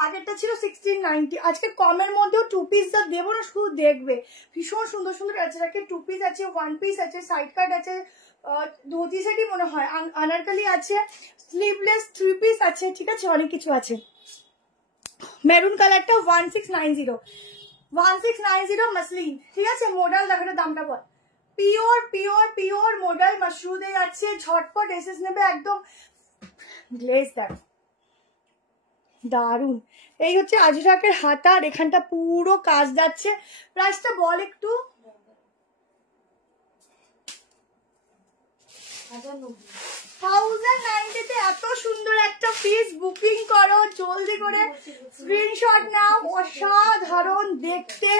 আগেরটা ছিল 1690। আজকে কমের মধ্যেও 2 পিস যা দেবো না, শুধু দেখবে, ভীষণ সুন্দর সুন্দর আছে। 2 পিস আছে, 1 পিস আছে, সাইড কাট আছে, ধুতি সেটই মনে হয়, আনারকালি আছে, স্লিভলেস 3 পিস আছে, ঠিক আছে, অনেক কিছু আছে। মেরুন কালারটা 1690, 1690 মাসলিন, ঠিক আছে। মডেল দেখাটা দামটা বল। পিওর পিওর পিওর মডেল মাশরুদে যাচ্ছে, ঝটপট এসএস নেবে। একদম গ্লেজ দেখো, দারুন। এই হচ্ছে আজরাকের হাতা, আর এখানটা পুরো কাজ যাচ্ছে। প্রাইসটা বল একটু। 1090 এত সুন্দর একটা পিস বুকিং করো, জলদি করে স্ক্রিনশট নাও। অসাধারণ দেখতে,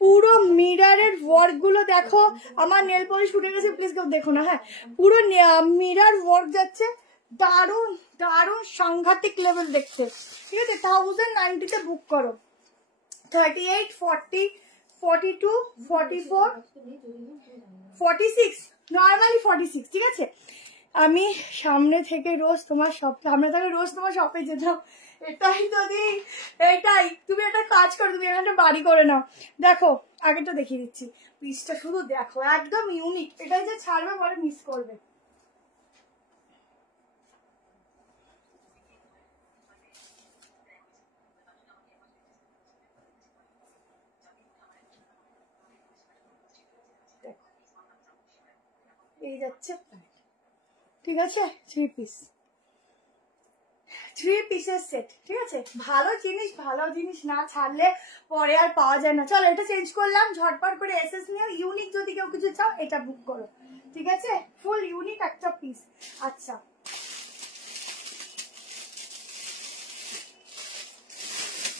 পুরো মিরারের ওয়ার্ক গুলো দেখো। আমার নেল পলিশ উঠে গেছে, প্লিজ কেউ দেখো না, হ্যাঁ, পুরো মিরার ওয়ার্ক যাচ্ছে, দারুন দারুন, সাংঘাতিক লেভেল দেখতে, ঠিক আছে। 1090 বুক করো। 38, 40, 42, 44, 46, নর্মালি 46, ঠিক আছে। আমি সামনে থেকে রোজ তোমার শপে যেতাম। এটাই যদি এটাই তুমি একটা কাজ করো, তুমি এখানে বাড়ি করে নাও। দেখো আগেটা দেখিয়ে দিচ্ছি, পিসটা শুধু দেখো, একদম ইউনিক। এটাই যে ছাড়বে পরে মিস করবে। এই যাচ্ছে, ঠিক আছে, 3 পিসের সেট, ঠিক আছে। ভালো জিনিস না ছাড়লে পরে আর পাওয়া যায় না। চলো এটা চেঞ্জ করলাম, ঝটপট করে এসএস নিয়ে। ইউনিক যদি কেউ কিছু চাও এটা বুক করো, ঠিক আছে, ফুল ইউনিক একটা পিস। আচ্ছা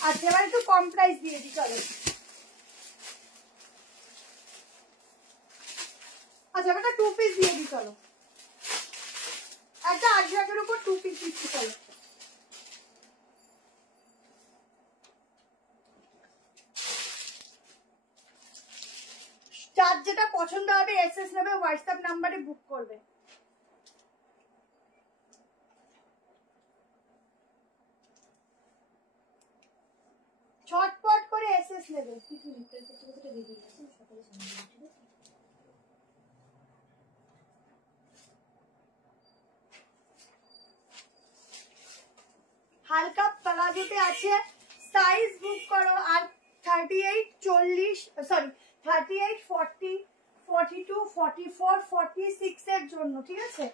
আচ্ছা, এবার একটু কম প্রাইস দিয়ে দিই, চলো। আচ্ছা একটা 2 পিস দিয়ে দিই, চলো, একটা 800 উপর 2 পিস দিচ্ছি, চলো। যার যেটা পছন্দ হবে এসএস নেবে, হোয়াটসঅ্যাপ নাম্বারে বুক করবে। ঝটপট করে এসএস নেবে। বডিতে আছে, সাইজ বুক করো। আর 38, 40, সরি 38, 40, 42, 44, 46 এর জন্য, ঠিক আছে?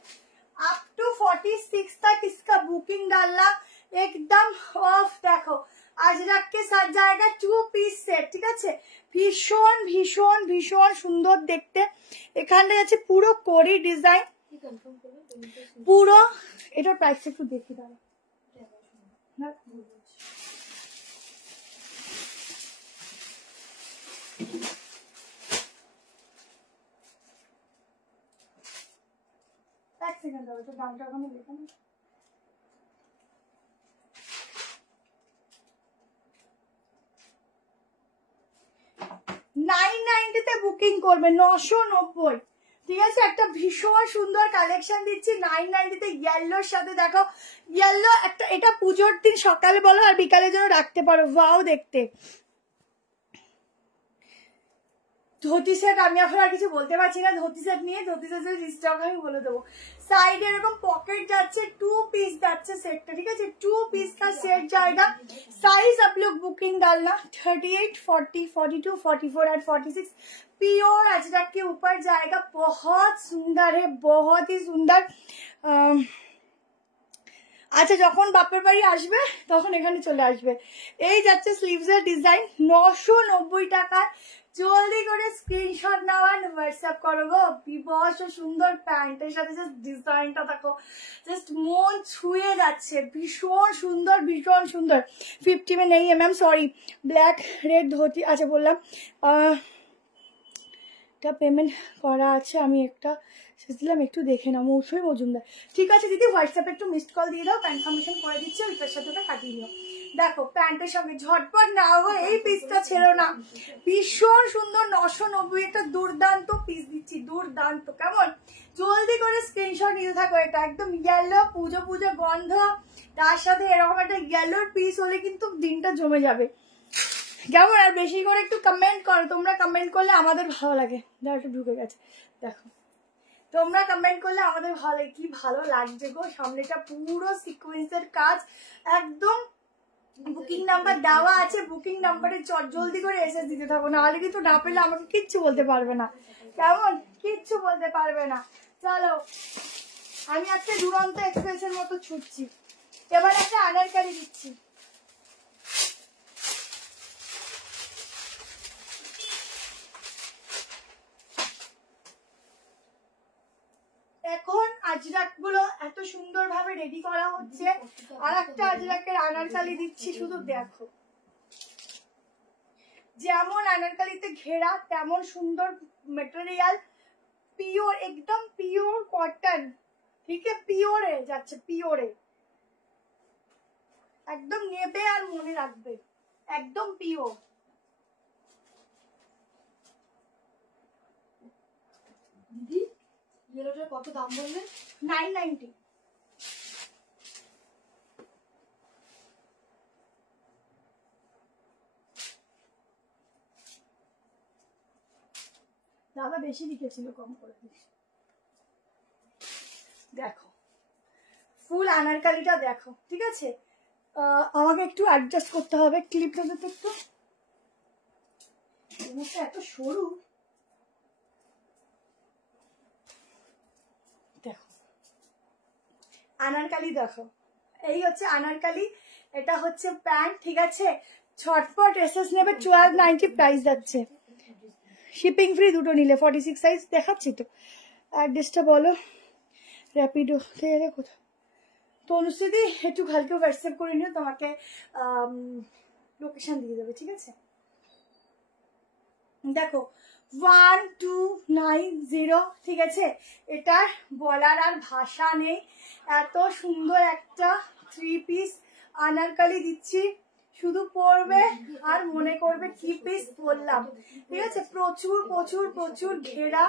अप टू 46 तक इसका बुकिंग डालना एकदम ऑफ। देखो अजरक के साथ जाएगा 2 पीस सेट, ठीक है? भीषण भीषण भीषण सुंदर देखते। এখানে আছে পুরো কোরি ডিজাইন, পুরো। এটার প্রাইস একটু দেখি দাও না, এক সেকেন্ড দাও, এটা দামটা ওখানে লেখা নেই। 990 তে বুকিং করবে, 990, ঠিক আছে? একটা ভীষণ সুন্দর কালেকশন দিচ্ছি 990 তে ইয়েলোর সাথে। দেখো ইয়েলো একটা, এটা পুজোর দিন সকালে বলো আর বিকালের জন্য রাখতে পারো, ওয়াও দেখতে। ধুতি সেট আমি এখন আর কিছু বলতে পারছি না, ধুতি সেট নিয়ে, ধুতি সেটের স্টক আমি বলে দেবো। साइड एरकम पॉकेट जाच्छे, 2 पीस जाच्छे सेट, ठीक है? 2 पीस का सेट जाएगा। साइज आप लोग बुकिंग डालना 38, 40, 42, 44 और 46। प्योर अजरक के ऊपर जाएगा, बहुत सुंदर है, बहुत ही सुंदर। আচ্ছা যখন বাপের বাড়ি আসবে তখন এখানে চলে আসবে। এই যাচ্ছে স্লিভসের ডিজাইন 990 টাকায়। জলদি করে স্ক্রিনশট নাও আর হোয়াটসঅ্যাপ করো গো। বিবস সুন্দর প্যান্টের সাথে জাস্ট ডিজাইনটা দেখো, জাস্ট মন ছুঁয়ে যাচ্ছে। ভীষণ সুন্দর, ভীষণ সুন্দর। 50 में नहीं है ma'am, sorry. Black red dhoti, আচ্ছা বললাম এটা পেমেন্ট করা আছে, আমি একটা দিলাম, একটু দেখে নাও। মৌসুমী মজুমদার, ঠিক আছে দিদি, হোয়াটসঅ্যাপে একটু মিসড কল দিয়ে দাও, কনফার্মেশন করে দিচ্ছি, ওইটার সাথে ওটা কাটিয়ে নিও। দেখো প্যান্টের সঙ্গে ঝটপট না হয়, এই পিসটা ছেড়ো না, ভীষণ সুন্দর। 990 একটা দুর্দান্ত পিস দিচ্ছি, দুর্দান্ত। কেমন? জলদি করে স্ক্রিনশট নিতে থাকো। এটা একদম ইয়েলো, পুজো পুজো গন্ধ, তার সাথে এরকম একটা ইয়েলোর পিস হলে কিন্তু দিনটা জমে যাবে। কেমন? আর বেশি করে একটু কমেন্ট করো, তোমরা কমেন্ট করলে আমাদের ভালো লাগে। দেখো একটু ঢুকে গেছে, দেখো তোমরা কমেন্ট করলে আমাদের ভালো লাগে। কি ভালো লাগছে গো, সামনেটা পুরো সিকোয়েন্সের কাজ একদম। বুকিং নাম্বার দেওয়া আছে, বুকিং নাম্বারে জলদি করে এসএস দিতে থাকো, নাহলে কিন্তু না পেলে আমাকে কিচ্ছু বলতে পারবে না। কেমন? কিচ্ছু বলতে পারবে না। চলো আমি আজকে দুরন্ত এক্সপ্রেসের মতো ছুটছি। এবার একটা আনারকারি দিচ্ছি। এখন আজরাক গুলো এত সুন্দর ভাবে রেডি করা হচ্ছে, আর একটা আজরাকের আনারকালি দিচ্ছি। শুধু দেখো, যেমন আনারকালিতে ঘেরা তেমন সুন্দর মেটেরিয়াল, পিওর, একদম পিওর কটন, ঠিক আছে? পিওরে যাচ্ছে, পিওরে একদম নেবে আর মনে রাখবে, একদম পিওর। দিদি ইয়েলোটার কত দাম বললে? 990। দাদা বেশি লিখেছিল, কম করে দিস। দেখো ফুল আনারকালিটা দেখো, ঠিক আছে? আমাকে একটু অ্যাডজাস্ট করতে হবে ক্লিপটা, তো একটু এত সরু। দেখো আনারকালি, দেখো এই হচ্ছে আনারকালি, এটা হচ্ছে প্যান্ট, ঠিক আছে? ছটপট এসএস নেবে, 1290 প্রাইস যাচ্ছে, শিপিং ফ্রি দুটো নিলে। 46 সাইজ দেখাচ্ছি তো, অ্যাড্রেসটা বলো। র্যাপিডো থেকে কোথাও? তনুশ্রীদি একটু কালকে হোয়াটসঅ্যাপ করে নিও, তোমাকে লোকেশন দিয়ে দেবে, ঠিক আছে? দেখো 1290, ঠিক আছে? এটার বলার আর ভাষা নেই, এত সুন্দর একটা 3 পিস আনারকালি দিচ্ছি। শুধু পরবে আর মনে করবে কি পিস পরলাম, ঠিক আছে? প্রচুর প্রচুর প্রচুর ঘেরা,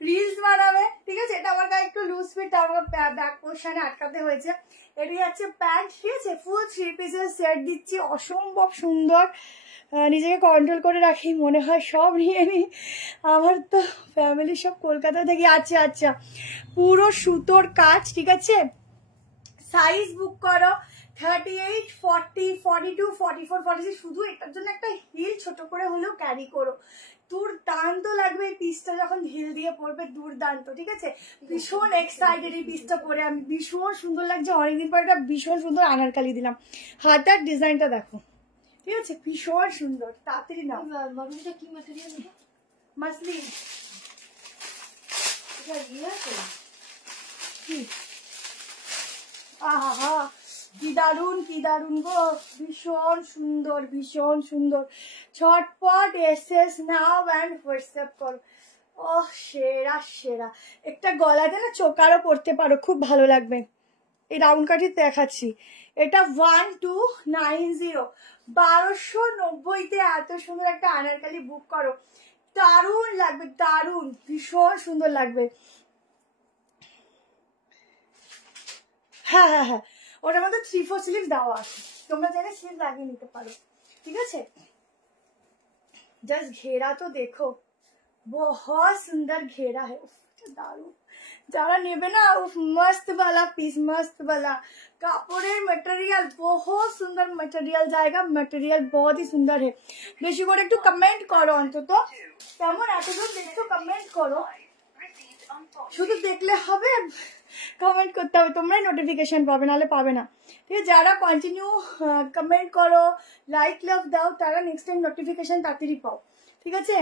রিলস বানাবে, ঠিক আছে? এটা আমার গায়ে একটু লুজ ফিট, আমার ব্যাক পোর্শনে আটকাতে হয়েছে। এটি হচ্ছে প্যান্ট, ঠিক আছে? ফুল 3 পিসের সেট দিচ্ছি, অসম্ভব সুন্দর। নিজেকে কন্ট্রোল করে রাখি, মনে হয় সব নিয়ে নিই। আমার তো ফ্যামিলি সব কলকাতা থেকে। আচ্ছা আচ্ছা, পুরো সুতোর কাজ, ঠিক আছে? সাইজ বুক করো 38, 40, 42, 44, 46 শুধু এটার জন্য একটা হিল ছোট করে হলেও ক্যারি করো, দুর্দান্ত লাগবে এই পিসটা যখন হিল দিয়ে পরবে, দুর্দান্ত। ঠিক আছে, ভীষণ এক্সাইটেড এই পিসটা পরে, আমি ভীষণ সুন্দর লাগছে। অনেকদিন পর একটা ভীষণ সুন্দর আনারকালি দিলাম। হাতার ডিজাইনটা দেখো, ঠিক আছে, ভীষণ সুন্দর। তাড়াতাড়ি নাও। কি ম্যাটেরিয়াল? মাসলিন। আহা, কি দারুন, কি দারুন গো, ভীষণ সুন্দর, ভীষণ সুন্দর। ছটপট এসএস নাও অ্যান্ড হোয়াটসঅ্যাপ করো। ও সেরা সেরা। একটা গলাতে না চোকারও পরতে পারো, খুব ভালো লাগবে। এই রাউন্ড কাটি দেখাচ্ছি, এটা 1290, 1290-তে এত সুন্দর একটা আনারকালি বুক করো, দারুণ লাগবে, দারুণ, ভীষণ সুন্দর লাগবে। হ্যাঁ হ্যাঁ হ্যাঁ, ওটার মধ্যে 3-4 স্লিভ দেওয়া আছে, তোমরা চাইলে স্লিভ লাগিয়ে নিতে পারো। ঠিক আছে, জাস্ট ঘেরা তো দেখো, বহুত সুন্দর ঘেরা है, দারুণ। যারা নেবে না, মস্ত বালা পিস, মস্ত বালা কাপড়ের মেটেরিয়াল, বহুত সুন্দর মেটেরিয়াল জায়গা, মেটেরিয়াল বহুত ही সুন্দর है। বেশি করে একটু কমেন্ট করো, অন্তত কেমন এতদূর দেখছো কমেন্ট করো, শুধু দেখলে হবে, কমেন্ট করতে হবে, তোমরাই নোটিফিকেশন পাবে, নাহলে পাবে না। ঠিক আছে, যারা কন্টিনিউ কমেন্ট করো, লাইক লাভ দাও, তারা নেক্সট টাইম নোটিফিকেশন তাড়াতাড়ি পাও। ঠিক আছে,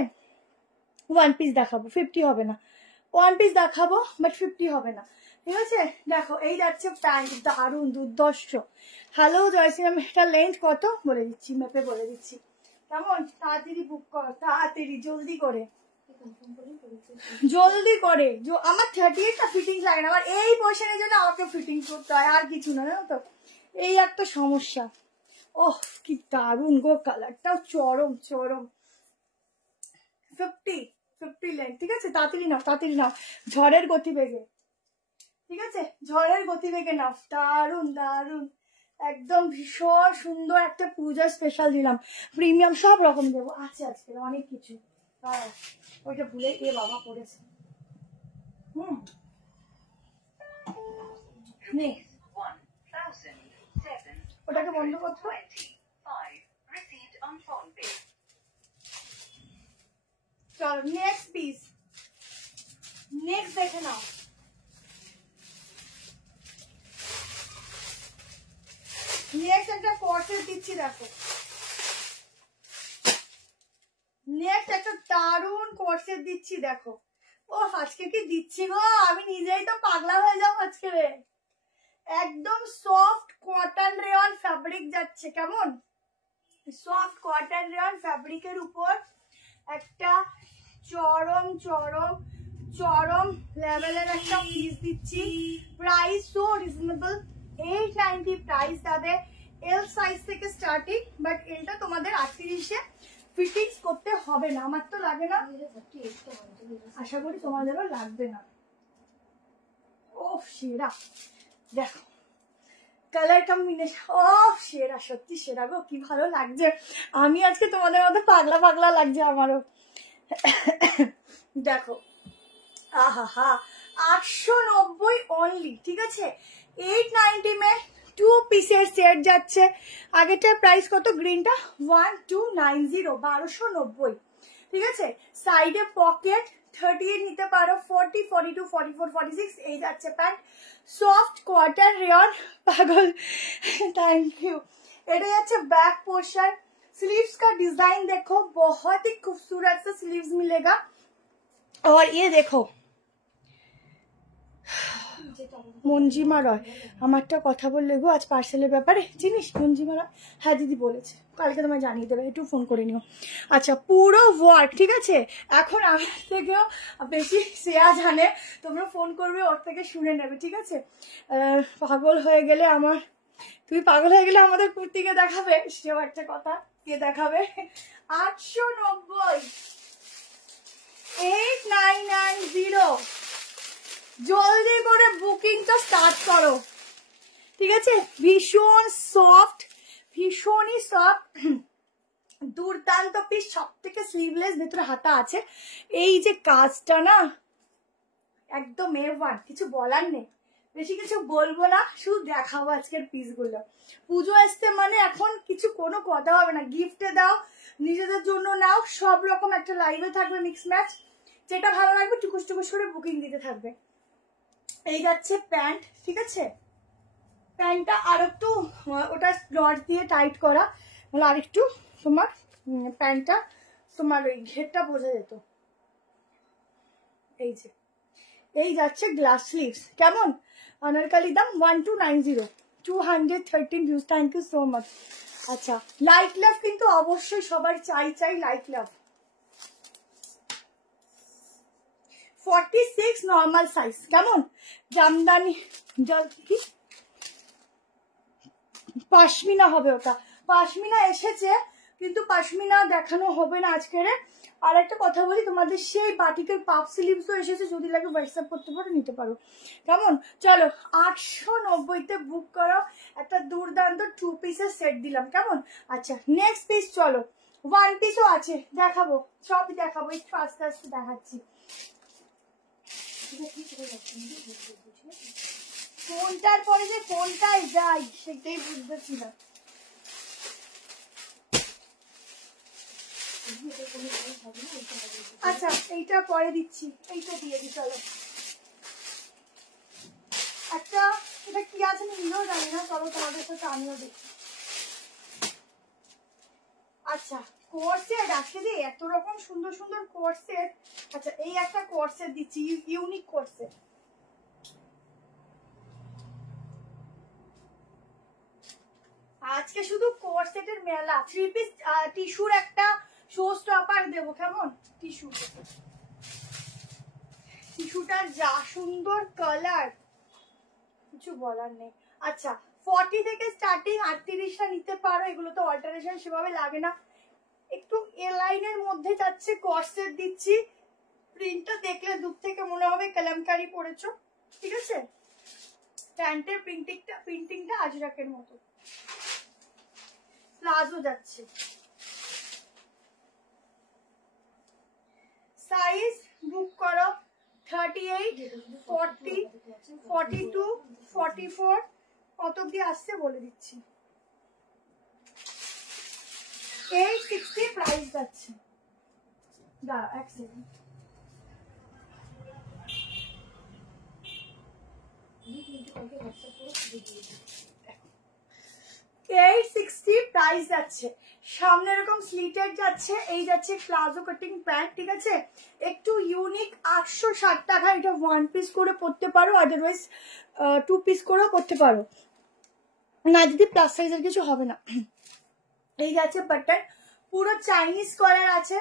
1 পিস দেখাবো, 50 হবে না। 1 পিস দেখাবো বাট 50 হবে না। ঠিক আছে, দেখো এই যাচ্ছে প্যান্ট, দারুণ দুর্দর্শ। হ্যালো জয়শ্রী ম্যাম, এটা লেন্থ কত বলে দিচ্ছি, ম্যাপে বলে দিচ্ছি, কেমন? তাড়াতাড়ি বুক করো, তাড়াতাড়ি জলদি করে, জলদি করে। আমার 38টা ফিটিং লাগে না, আমার এই পোর্শনের জন্য আমাকে ফিটিং করতে হয়, আর কিছু না, জানো তো, এই একটা সমস্যা। ওহ কি দারুণ গো, কালারটাও চরম চরম। 50 লেন্থ। ঠিক আছে, তাড়াতাড়ি নাও, তাড়াতাড়ি নাও, ঝড়ের গতিবেগে। ঠিক আছে, ঝড়ের গতিবেগে নাও, দারুণ দারুণ, একদম ভীষণ সুন্দর একটা পূজা স্পেশাল দিলাম, প্রিমিয়াম সব রকম দেবো, আছে আজকে অনেক কিছু। হ্যাঁ, ওইটা ভুলে এ বাবা পড়েছে। নে ওটাকে বন্ধ করতে। চলো নেক্সট পিস, নেক্সট দেখে নাও। নেক্সট একটা কর্সেট দিচ্ছি, দেখো নেক্সট একটা দারুণ কর্সেট দিচ্ছি, দেখো। ও আজকে কি দিচ্ছি গো, আমি নিজেই তো পাগলা হয়ে যাবো আজকে রে। একদম সফট কটন রেয়ন ফ্যাব্রিক যাচ্ছে, কেমন সফট কটন রেয়ন ফ্যাব্রিকের উপর একটা চরম চরম চরম লেভেলের একটা পিস দিচ্ছি। প্রাইস সো রিজনেবল, 890 প্রাইস, তাদের এল সাইজ থেকে স্টার্টিং, বাট এলটা তোমাদের 38-এ ফিটিংস করতে হবে না, আমার তো লাগে না, আশা করি তোমাদেরও লাগবে না। ও সেরা, দেখো কালার কম্বিনেশন, ও সেরা, সত্যি সেরা গো, কি ভালো লাগছে। আমি আজকে তোমাদের মতো পাগলা পাগলা লাগছে আমারও। দেখো আহা হা, 890 অনলি। ঠিক আছে, 890 মে 2 পিসের সেট যাচ্ছে। আগেরটার প্রাইস কত, গ্রিনটা 1290, 1290। ঠিক আছে, সাইডে পকেট 38 নিতে পারো, 40, 42, 44, 46 এই যাচ্ছে প্যান্ট, সফট কটন রেয়ন, পাগল, थैंक यू। এটা যাচ্ছে बैक पोर्शन। स्लीव्स का डिजाइन देखो, बहुत ही खूबसूरत से स्लीव्स मिलेगा। और ये देखो মঞ্জিমা রয়, আমারটা কথা বললে গো আজ পার্সেলের ব্যাপারে, চিনিস মঞ্জিমা রয়? হ্যাঁ দিদি বলেছে, কালকে তোমায় জানিয়ে দেবে, একটু ফোন করে নিও। আচ্ছা, পুরো ওয়ার্ক। ঠিক আছে, এখন আমার থেকেও বেশি শ্রেয়া জানে, তোমরা ফোন করবে, ওর থেকে শুনে নেবে। ঠিক আছে, পাগল হয়ে গেলে আমার, তুমি পাগল হয়ে গেলে আমাদের কুর্তিকে দেখাবে, সেও একটা কথা, কে দেখাবে। 890, 8990, জলদি করে বুকিংটা স্টার্ট করো। ঠিক আছে, ভীষণ সফট, ভীষণই সফট, দুর্দান্ত পিস, সব থেকে স্লিভলেস, ভেতরে হাতা আছে। এই যে কাজটা না একদম A1, কিছু বলার নেই, বেশি কিছু বলবো না, শুধু দেখাবো আজকের পিসগুলো। পুজো আসতে মানে এখন কিছু কোনো কথা হবে না, গিফটে দাও, নিজেদের জন্য নাও, সব রকম একটা লাইভে থাকবে মিক্স ম্যাচ, যেটা ভালো লাগবে টুকুস টুকুস করে বুকিং দিতে থাকবে। এই যাচ্ছে প্যান্ট, ঠিক আছে, প্যান্টটা আর একটু ওটা নট দিয়ে টাইট করা, বলে আর একটু তোমার প্যান্টটা তোমার ওই ঘেরটা বোঝা যেত। এই যে এই যাচ্ছে গ্লাস স্লিভস, কেমন অনারকালি, দাম 1290, 213 views, thank you so much. আচ্ছা লাইট লাভ কিন্তু অবশ্যই সবার চাই লাইট লাভ। 46 নর্মাল সাইজ, কেমন জামদানি কি পাশমিনা হবে, ওটা পাশমিনা এসেছে কিন্তু পাশমিনা দেখানো হবে না আজকের। আর একটা কথা বলি তোমাদের, সেই বাটিকের পাপ স্লিভসও এসেছে, যদি লাগে হোয়াটসঅ্যাপ করতে পারো, নিতে পারো, কেমন। চলো 890-তে বুক করো, একটা দুর্দান্ত 2 পিসের সেট দিলাম, কেমন। আচ্ছা নেক্সট পিস, চলো 1 পিসও আছে, দেখাবো, সবই দেখাবো, একটু আস্তে আস্তে দেখাচ্ছি। ফোনটার পরে যে ফোনটাই যাই সেটাই বুঝতেছি না। আচ্ছা এইটা পরে দিচ্ছি, এইটা দিয়ে দিই। চলো একটা, এটা কি আছে নিজেও জানি না, চলো তোমাদের সাথে আমিও দেখি। আচ্ছা কোর্সেট আজকে যে এত রকম সুন্দর সুন্দর কোর্সেট। আচ্ছা এই একটা কোর্সেট দিচ্ছি, ইউনিক কোর্সেট। আজকে শুধু কোর্সেটের মেলা। 3 পিস টিস্যুর একটা শো স্টপার দেবো, কেমন। টিস্যুটার যা সুন্দর কালার, কিছু বলার নেই। আচ্ছা 40 থেকে স্টার্টিং, 38টা নিতে পারো, এগুলো তো অল্টারেশন সেভাবে লাগে না। একটু এ লাইনের মধ্যে যাচ্ছে, কর্সেট দিচ্ছি, প্রিন্টটা দেখলে দূর থেকে মনে হবে কালামকারি পরেছো, ঠিক আছে। প্যান্টের প্রিন্টিংটা আজরাকের মতো। প্লাজো যাচ্ছে, সাইজ বুক করো 38, 40, 42, 44 কত অব্দি আসছে বলে দিচ্ছি। 860 প্রাইস যাচ্ছে। দাঁড়া এক সেকেন্ড, 860 প্রাইস যাচ্ছে। সামনে এরকম স্লিটেড যাচ্ছে, এই যাচ্ছে প্লাজো কাটিং প্যান্ট, ঠিক আছে, একটু ইউনিক। 860 টাকা, এটা 1 পিস করে পরতে পারো, আদারওয়াইজ 2 পিস করেও পরতে পারো না, যদি প্লাস সাইজের কিছু হবে না। এই যাচ্ছে বাটন, পুরো চাইনিজ কলার আছে,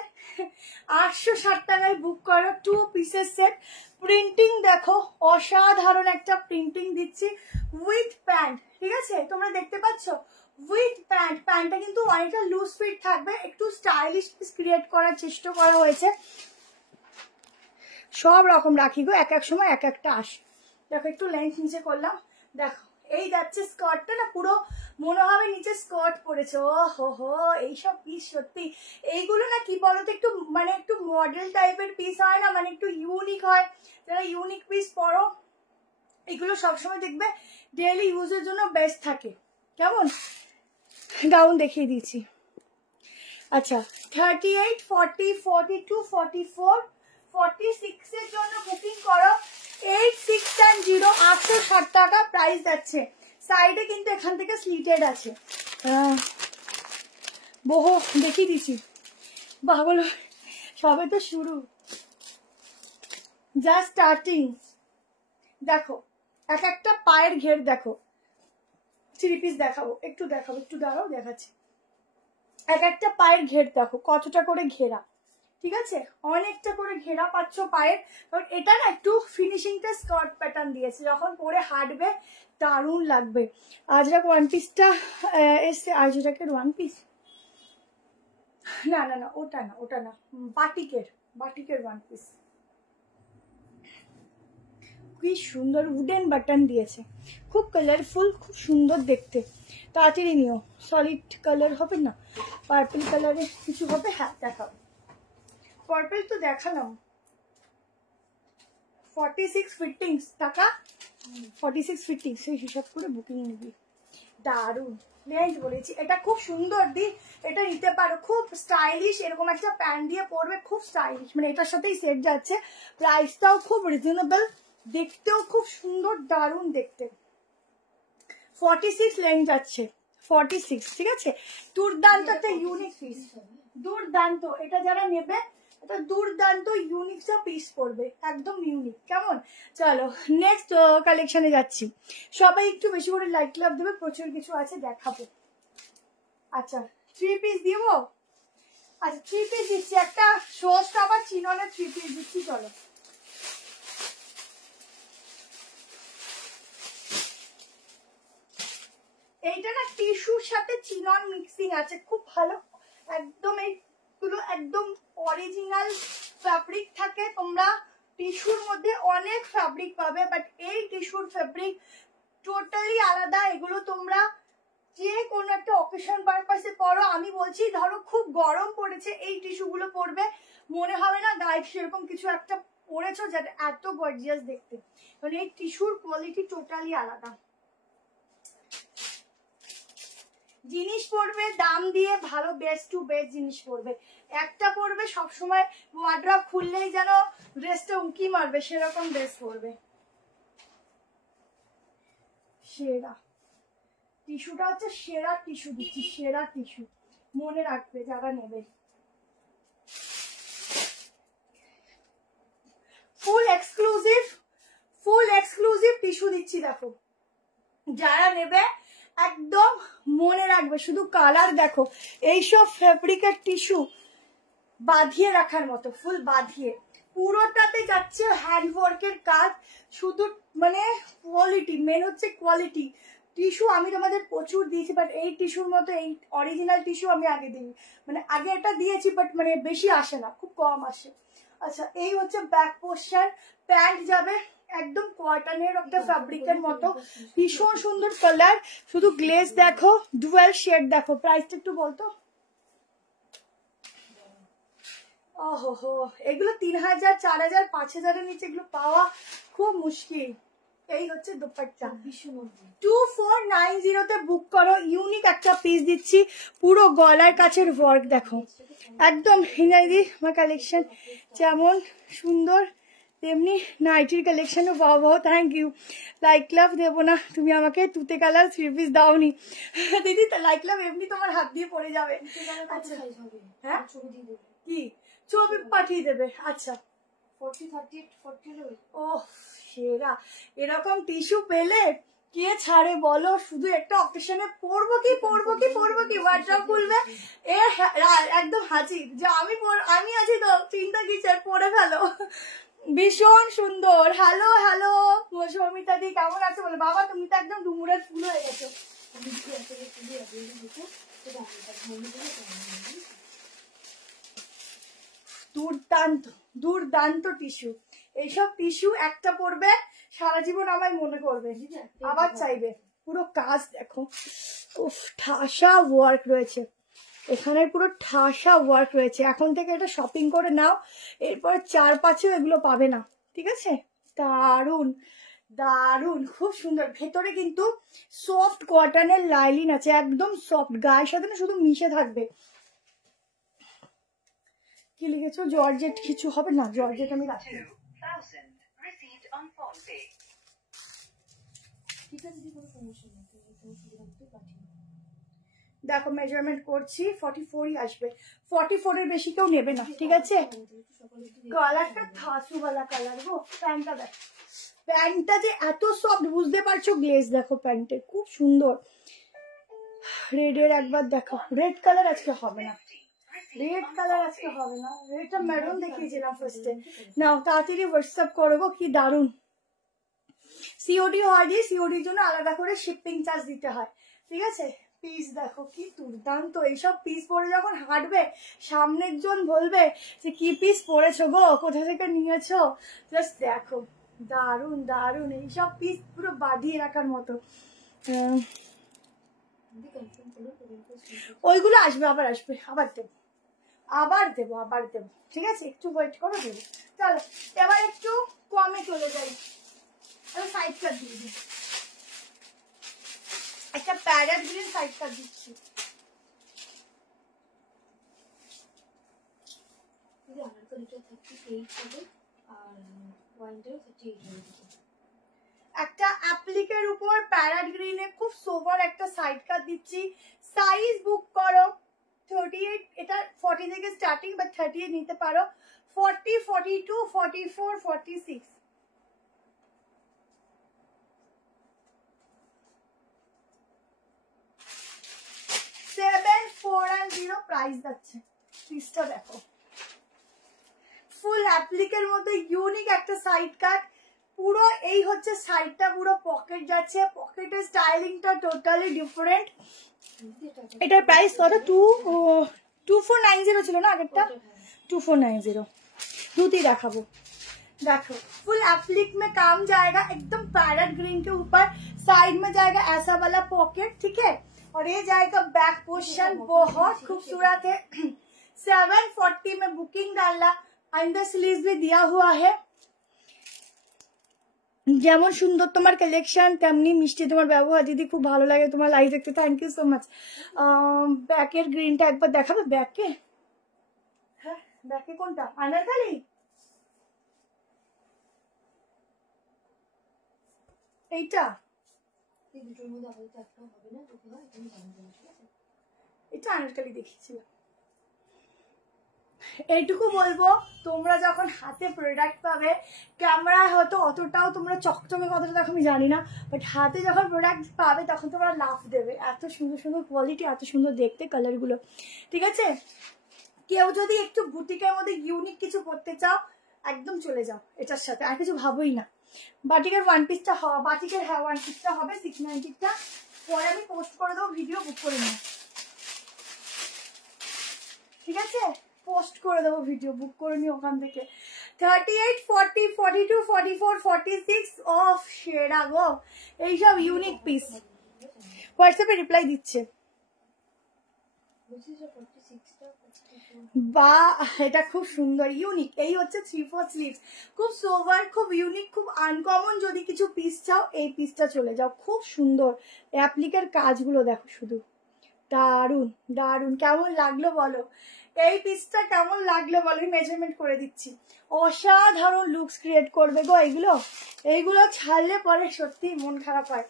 860 টাকায় বুক করো, 2 পিসের সেট। প্রিন্টিং দেখো, অসাধারণ একটা প্রিন্টিং দিচ্ছি, উইথ প্যান্ট, ঠিক আছে, তোমরা দেখতে পাচ্ছ উইথ প্যান্ট। প্যান্টটা কিন্তু অনেকটা লুজ ফিট থাকবে, একটু স্টাইলিশ পিস ক্রিয়েট করার চেষ্টা করা হয়েছে। সব রকম রাখি গো, এক এক সময় এক একটা আসে। দেখো একটু লেন্থ নিচে করলাম, দেখো এই যাচ্ছে স্কার্টটা না, পুরো মনে হবে নিচে স্কার্ট পরেছে। ও হো এইসব পিস সত্যি, এইগুলো না কি বলতো, একটু মানে একটু মডেল টাইপের পিস হয় না, মানে একটু ইউনিক হয়, যারা ইউনিক পিস পরো এগুলো সবসময় দেখবে ডেইলি ইউজের জন্য বেস্ট থাকে, কেমন। গাউন দেখিয়ে দিয়েছি। আচ্ছা 38, 40, 42, 44, 46 এর জন্য বুকিং করো। 8610, 860 টাকা প্রাইস যাচ্ছে। সাইডে কিন্তু এখান থেকে স্লিটেড আছে, বহু দেখিয়ে দিচ্ছি। বাবলো সবে তো শুরু, জাস্ট স্টার্টিং। দেখো এক একটা পায়ের ঘের দেখো, 3 পিস দেখাবো, একটু দেখাবো, একটু দাঁড়াও দেখাচ্ছি। এক একটা পায়ের ঘের দেখো কতটা করে ঘেরা, ঠিক আছে, অনেকটা করে ঘেরা পাচ্ছ পায়ের। কারণ এটা না একটু ফিনিশিংটা স্কার্ট প্যাটার্ন দিয়েছে, যখন পরে হাঁটবে দারুণ লাগবে। আজরাক 1 পিসটা এসছে, আজরাকের 1 পিস না না না, ওটা না, ওটা না, বাটিকের 1 পিস। কি সুন্দর উডেন বাটন দিয়েছে, খুব কালারফুল, খুব সুন্দর দেখতে। তাড়াতাড়ি নিও, সলিড কালার হবে না, পার্পল কালারের কিছু হবে। হ্যাঁ দেখাও, পার্পল তো দেখালাম। 46 ফিটিংস টাকা 46 ফিটিং সেই হিসাব করে বুকিং নিবি। দারুন লেন্থ বলেছি, এটা খুব সুন্দর দি, এটা নিতে পারো, খুব স্টাইলিশ। এরকম একটা প্যান্ট দিয়ে পরবে, খুব স্টাইলিশ, মানে এটার সাথেই সেট যাচ্ছে। প্রাইসটাও খুব রিজনেবল, দেখতেও খুব সুন্দর, দারুন দেখতে। 46 লেন্থ যাচ্ছে, 46, ঠিক আছে। দুর্দান্ত একটা ইউনিক পিস, দুর্দান্ত। এটা যারা নেবে এটা দুর্দান্ত ইউনিক সব পিস পড়বে, একদম ইউনিক। কেমন? চলো নেক্সট কালেকশনে যাচ্ছি। সবাই একটু বেশি করে লাইক লাভ দেবে, প্রচুর কিছু আছে দেখাবো। আচ্ছা 3 পিস দিব। আচ্ছা 3 পিস দিচ্ছি, একটা শোস্ট আবার চিননের 3 পিস দিচ্ছি। চলো এইটা না টিস্যুর সাথে চিনন মিক্সিং আছে, খুব ভালো। একদম এইগুলো একদম অরিজিনাল ফ্যাব্রিক থাকে। তোমরা টিস্যুর মধ্যে অনেক ফ্যাব্রিক পাবে, বাট এই টিস্যুর ফ্যাব্রিক টোটালি আলাদা। এগুলো তোমরা যে কোনো একটা অকেশন পারপাসে পরো। আমি বলছি ধরো খুব গরম পড়েছে, এই টিস্যুগুলো পরবে, মনে হবে না গায়ে সেরকম কিছু একটা পরেছো, যেটা এত গর্জিয়াস দেখতে। মানে এই টিস্যুর কোয়ালিটি টোটালি আলাদা। জিনিস পড়বে দাম দিয়ে ভালো, বেস্ট টু বেস্ট জিনিস পড়বে। একটা পড়বে সবসময় ওয়ার্ড্রপ খুললেই যেন ড্রেসটা উঁকি মারবে, সেরকম ড্রেস পড়বে। সেরা টিস্যুটা হচ্ছে সেরা টিস্যু দিচ্ছি, সেরা টিস্যু, মনে রাখবে যারা নেবে। ফুল এক্সক্লুসিভ টিস্যু দিচ্ছি, দেখো যারা নেবে একদম মনে রাখবে। শুধু কালার দেখো, এইসব ফেব্রিকের টিস্যু বাঁধিয়ে রাখার মতো, ফুল বাঁধিয়ে। পুরোটাতে যাচ্ছে হ্যান্ডওয়ার্কের কাজ, শুধু মানে কোয়ালিটি, মেন হচ্ছে কোয়ালিটি। টিস্যু আমি তোমাদের প্রচুর দিয়েছি, বাট এই টিস্যুর মতো, এই অরিজিনাল টিস্যু আমি আগে দিই, মানে আগে এটা দিয়েছি, বাট মানে বেশি আসে না, খুব কম আসে। আচ্ছা এই হচ্ছে ব্যাক পোর্শন, প্যান্ট যাবে একদম কটনের একটা ফ্যাব্রিকের মতো, ভীষণ সুন্দর কালার। শুধু গ্লেজ দেখো, ডুয়াল শেড দেখো। প্রাইসটা একটু বলতো। ওহো, এগুলো 3000, 4000, 5000 নিচে এগুলো পাওয়া খুব মুশকিল। এই হচ্ছে দোপাট্টা, 2490 তে বুক করো। ইউনিক একটা পিস দিচ্ছি, পুরো গলার কাছের ওয়ার্ক দেখো, একদম হিনাইদি। আমার কালেকশন যেমন সুন্দর তেমনি নাইটির কালেকশনও বাহ বাহ। Thank you. লাইক লাভ দেবো না, তুমি আমাকে তুতে কালার 3 পিস দাওনি দিদি। লাইক লাভ এমনি তোমার হাত দিয়ে পড়ে যাবে। আচ্ছা হ্যাঁ কি ছবি পাঠিয়ে দেবে। আচ্ছা 40, 38, 40। ও সেরা, এরকম টিস্যু পেলে কে ছাড়ে বলো? শুধু একটা অকেশনে পরবো কি ওয়ার্ড্রপ খুলবে এ একদম হাজির যে আমি আছি তো, চিন্তা কিসের, পরে ফেলো। ভীষণ সুন্দর। হ্যালো হ্যালো সৌমিতা দি কেমন আছে বলে? বাবা তুমি তো একদম ডুমুরের ফুল হয়ে গেছো। দুর্দান্ত দুর্দান্ত টিস্যু। এইসব টিস্যু একটা পরবে সারা জীবন আমায় মনে করবে, আবার চাইবে। পুরো কাজ দেখো, উফ ঠাসা ওয়ার্ক রয়েছে এখানে, পুরো ঠাসা ওয়ার্ক রয়েছে। এখন থেকে এটা শপিং করে নাও, এরপর 4-5 এগুলো পাবে না, ঠিক আছে? দারুন দারুন, খুব সুন্দর। ভেতরে কিন্তু সফট কটনের লাইলিন আছে, একদম সফট, গায়ের সাথে না শুধু মিশে থাকবে। কি লিখেছো? জর্জেট কিছু হবে না, জর্জেট আমি রাখি। দেখো মেজারমেন্ট করছি, 44ই আসবে, 44 এর বেশি কেউ নেবে না, ঠিক আছে? কালারটা থাসুওয়ালা কালার গো। প্যান্টটা দেখো, প্যান্টটা যে এত সফট বুঝতে পারছো, গ্লেজ দেখো প্যান্টের, খুব সুন্দর। রেডের একবার দেখো, রেড কালার আজকে হবে না, রেড কালার আজকে হবে না। রেডটা মেরুন দেখিয়েছিলাম ফার্স্টে। নাও তাড়াতাড়ি হোয়াটসঅ্যাপ করবো, কি দারুন। সিওডি হয় যে, সিওডির জন্য আলাদা করে শিপিং চার্জ দিতে হয়, ঠিক আছে? পিস দেখো কি দুর্দান্ত। এইসব পিস পরে যখন হাঁটবে, সামনের জন বলবে যে কি পিস পরেছো গো, কোথা থেকে নিয়েছো। জাস্ট দেখো, দারুন দারুন। এইসব পিস পুরো বাঁধিয়ে রাখার মতো। ওইগুলো আসবে, আবার আসবে, আবার দেবো, আবার দেবো, ঠিক আছে? একটু ওয়েট করো, দেবো। চলো এবার একটু কমে চলে যাই। সাইড কাট দিয়ে দিই, একটা প্যারেট গ্রিন সাইড কাট দিচ্ছি। একটা অ্যাপ্লিকের উপর প্যারেট গ্রিনে খুব সোবার একটা সাইড কাট দিচ্ছি। সাইজ বুক করো 38, এটা 40 থেকে স্টার্টিং, বাট 38 নিতে পারো। 40, 42, 44, 46। 7,4 প্রাইস যাচ্ছে। পিসটা দেখো, ফুল অ্যাপ্লিকের মধ্যে ইউনিক একটা সাইড কাট। পুরো এই হচ্ছে সাইডটা, পুরো পকেট যাচ্ছে, পকেটের স্টাইলিংটা টোটালি ডিফারেন্ট। এটার প্রাইস কত? 2490 ছিল না আগেরটা? 2490। धोती देखाबो। देखो फुल एप्लिक में काम जाएगा, एकदम पैरेट ग्रीन के ऊपर साइड में जाएगा ऐसा वाला पॉकेट, ठीक है। और ये जाएगा बैक पोर्शन, बहुत खूबसूरत है। 740 में बुकिंग डालना, अंडर स्लीव भी दिया हुआ है। যেমন সুন্দর তোমার কালেকশন তেমনি মিষ্টি তোমার ব্যবহার দিদি, খুব ভালো লাগে তোমার লাইভ দেখতে, থ্যাংক ইউ সো মাচ। ব্যাকের গ্রিনটা একবার দেখাবে? ব্যাকে, হ্যাঁ ব্যাকে কোনটা? আনারকলি, এইটা এটা আনারকলি দেখিয়েছিলাম। এইটুকু বলবো, তোমরা যখন হাতে প্রোডাক্ট পাবে, ক্যামেরায় হয়তো অতটাও তোমরা চকচকে কতটা দেখো আমি জানি না, বাট হাতে যখন প্রোডাক্ট পাবে তখন তোমরা লাভ দেবে। এত সুন্দর সুন্দর কোয়ালিটি, এত সুন্দর দেখতে কালারগুলো, ঠিক আছে। কেউ যদি একটু বুটিকের মধ্যে ইউনিক কিছু পড়তে চাও, একদম চলে যাও এটার সাথে, আর কিছু ভাবোই না। বাটিকের ওয়ান পিসটা বাটিকের হ্যাঁ ওয়ান পিসটা হবে 690টা, পরে আমি পোস্ট করে দেবো, ভিডিও বুক করে নিও, ঠিক আছে। পোস্ট করে দেবো, ভিডিও বুক করে নিও ওখান থেকে। 38, 40, 42, 44, 46 অফ সেরা গো, এইসব ইউনিক পিস। হোয়াটসঅ্যাপে রিপ্লাই দিচ্ছে। বা এটা খুব সুন্দর ইউনিক, এই হচ্ছে 3/4 স্লিভস, খুব সোভার, খুব ইউনিক, খুব আনকমন। যদি কিছু পিস চাও এই পিসটা চলে যাও, খুব সুন্দর। অ্যাপ্লিকের কাজগুলো দেখো শুধু, দারুন দারুন। কেমন লাগলো বলো, এই পিসটা কেমন লাগলো বলো, আমি মেজারমেন্ট করে দিচ্ছি। অসাধারণ লুকস ক্রিয়েট করবে গো এইগুলো, এইগুলো ছাড়লে পরে সত্যি মন খারাপ হয়।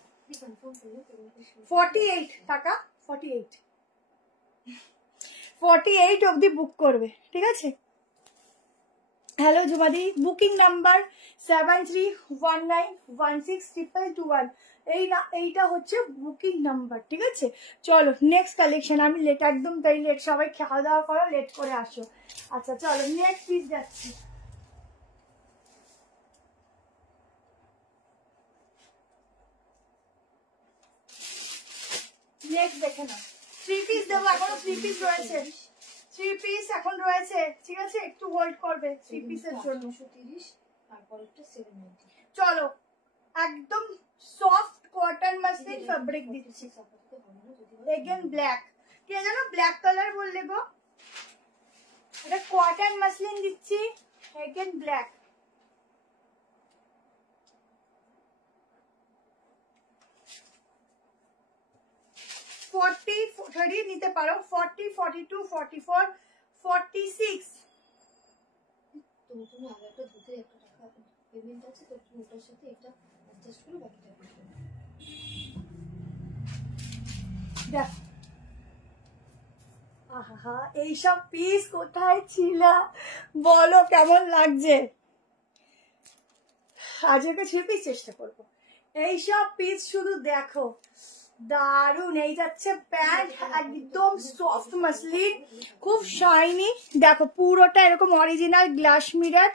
48 টাকা, 48 অবধি বুক করবে, ঠিক আছে। Hello Jumadi, booking number 7319162221। এইটা হচ্ছে বুকিং নাম্বার, ঠিক আছে। চলো নেক্সট কালেকশন। আমি লেট, একদম তাই লেট, সবাই খাওয়া দাওয়া করো, লেট করে আসো। আচ্ছা চলো নেক্সট পিস যাচ্ছি। নেক্সট দেখে না, 3 পিস দেবো, এখনো 3 পিস রয়েছে, 3 পিস এখন রয়েছে, ঠিক আছে। একটু হোল্ড করবে 3 পিসের জন্য। 130 আর পরেরটা 790। চলো একদম সফট কটন মাসলিন ফেব্রিক দিচ্ছি, এগেন ব্ল্যাক। কে যেন ব্ল্যাক কালার বললে গো, এটা কটন মাসলিন দিচ্ছি, এগেন ব্ল্যাক। নিতে পারো 40, 42, 44, 46। তুমি আগে একটা ধুতে একটা টাকা পেমেন্ট আছে তো, তুমি ওটার সাথে এটা অ্যাডজাস্ট করে বাকিটা করবে। দেখো আহা, এইসব পিস কোথায় ছিল বলো, কেমন লাগছে? আজকে 3 পিস চেষ্টা করবো। এইসব পিস শুধু দেখো, দারুন। এই যাচ্ছে প্যান্ট, একদম সফট মাসলিন, খুব শাইনি। দেখো পুরোটা এরকম অরিজিনাল গ্লাস মিরর।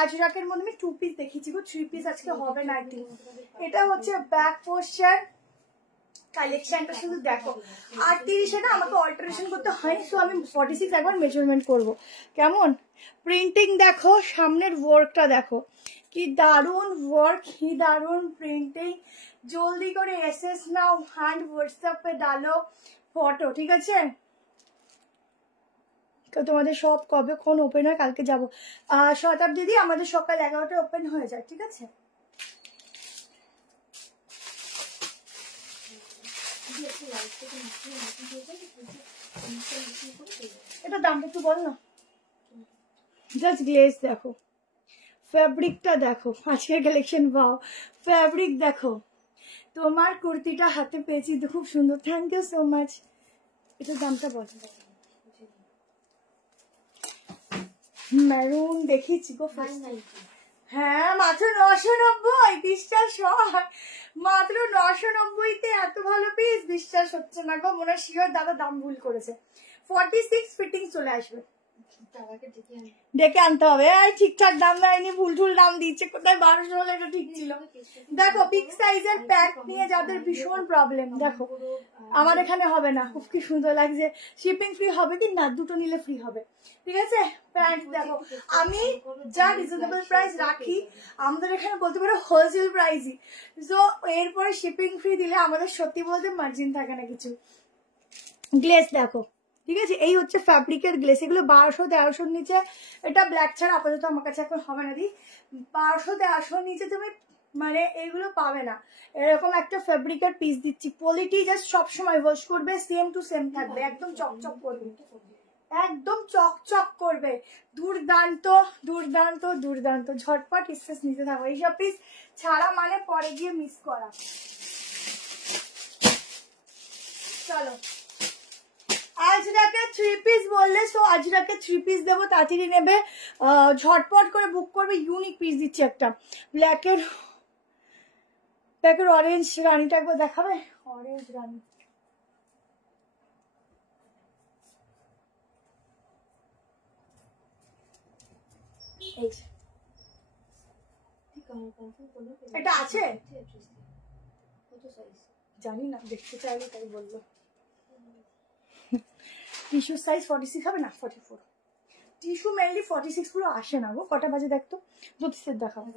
আজরাকের মধ্যে আমি 2 পিস দেখিয়েছি গো, 3 পিস আজকে হবে না। এটা হচ্ছে ব্যাক পোর্শন, কালেকশনটা শুধু দেখো। 38 না আমাকে অল্টারেশন করতে হয়, সো আমি 46 একবার মেজারমেন্ট করব। কেমন প্রিন্টিং দেখো, সামনের ওয়ার্কটা দেখো, কি দারুন ওয়ার্ক, কি দারুন প্রিন্টিং। জলদি করে এসএস নাও, হ্যান্ড হোয়াটসঅ্যাপে ডালো ফটো, ঠিক আছে। তোমাদের সব কবেক্ষণ ওপেন হয়? কালকে যাবো শতাব্দী দিদি, আমাদের সকাল 11টায় ওপেন হয়ে যায়, ঠিক আছে। এটা দামটা একটু বল না। জাস্ট গ্লেজ দেখো, ফ্যাব্রিকটা দেখো, আজকের কালেকশন পাও, ফ্যাব্রিক দেখো। তোমার কুর্তিটা হাতে পেয়েছি, খুব সুন্দর, থ্যাংক ইউ সো মাচ। এটার দামটা বল। মেরুন দেখিয়েছি গো, হ্যাঁ মাত্র 990, বিশ্বাস হয়, মাত্র 990-তে এত ভালো পিস, বিশ্বাস হচ্ছে না গো, মনে হয় শিওর দাদা দাম ভুল করেছে। 46 ফিটিং চলে আসবে, ডেকে আনতে হবে। এই ঠিকঠাক দাম দেয়নি, ভুল ভুল দাম দিচ্ছে, কোথায় 1200 হলে এটা ঠিক ছিল। দেখো বিগ সাইজের প্যান্ট নিয়ে যাদের ভীষণ প্রবলেম, দেখো আমার এখানে হবে না, খুব কি সুন্দর লাগছে। শিপিং ফ্রি হবে কি না, দুটো নিলে ফ্রি হবে, ঠিক আছে। প্যান্ট দেখো, আমি যা রিজনেবল প্রাইস রাখি আমাদের এখানে বলতে পারো হোলসেল প্রাইসই, তো এরপরে শিপিং ফ্রি দিলে আমাদের সত্যি বলতে মার্জিন থাকে না কিছু। গ্লেস দেখো, ঠিক আছে, এই হচ্ছে ফ্যাব্রিকের গ্লেস, এগুলো 1200-1300 নিচে, এটা ব্ল্যাক ছাড়া আপাতত আমার কাছে এখন হবে না দি, 1200-1300 নিচে তুমি মানে এইগুলো পাবে না। এরকম একটা ফ্যাব্রিকের পিস দিচ্ছি, কোয়ালিটি জাস্ট সবসময় ওয়াশ করবে, সেম টু সেম থাকবে, একদম চকচক করবে, একদম চকচক করবে, দুর্দান্ত দুর্দান্ত দুর্দান্ত। ঝটপট স্পেস নিতে থাকো, এইসব পিস ছাড়া মানে পরে গিয়ে মিস করা। চলো আজরাকে 3 পিস বললে, সো আজরাকে 3 পিস দেবো, তাড়াতাড়ি নেবে, ঝটপট করে বুক করবে। ইউনিক পিস দিচ্ছি একটা, ব্ল্যাকের অরেঞ্জ রানিটা একবার দেখাবে, অরেঞ্জ রানি, এটা আছে জানি না, দেখতে চাইলে তাই বললো। টিস্যু সাইজ 46 হবে না, 44। টিস্যু মেনলি 46 পুরো আসে না গো, কটা বাজে দেখতো, জ্যোতিষের দেখাবো।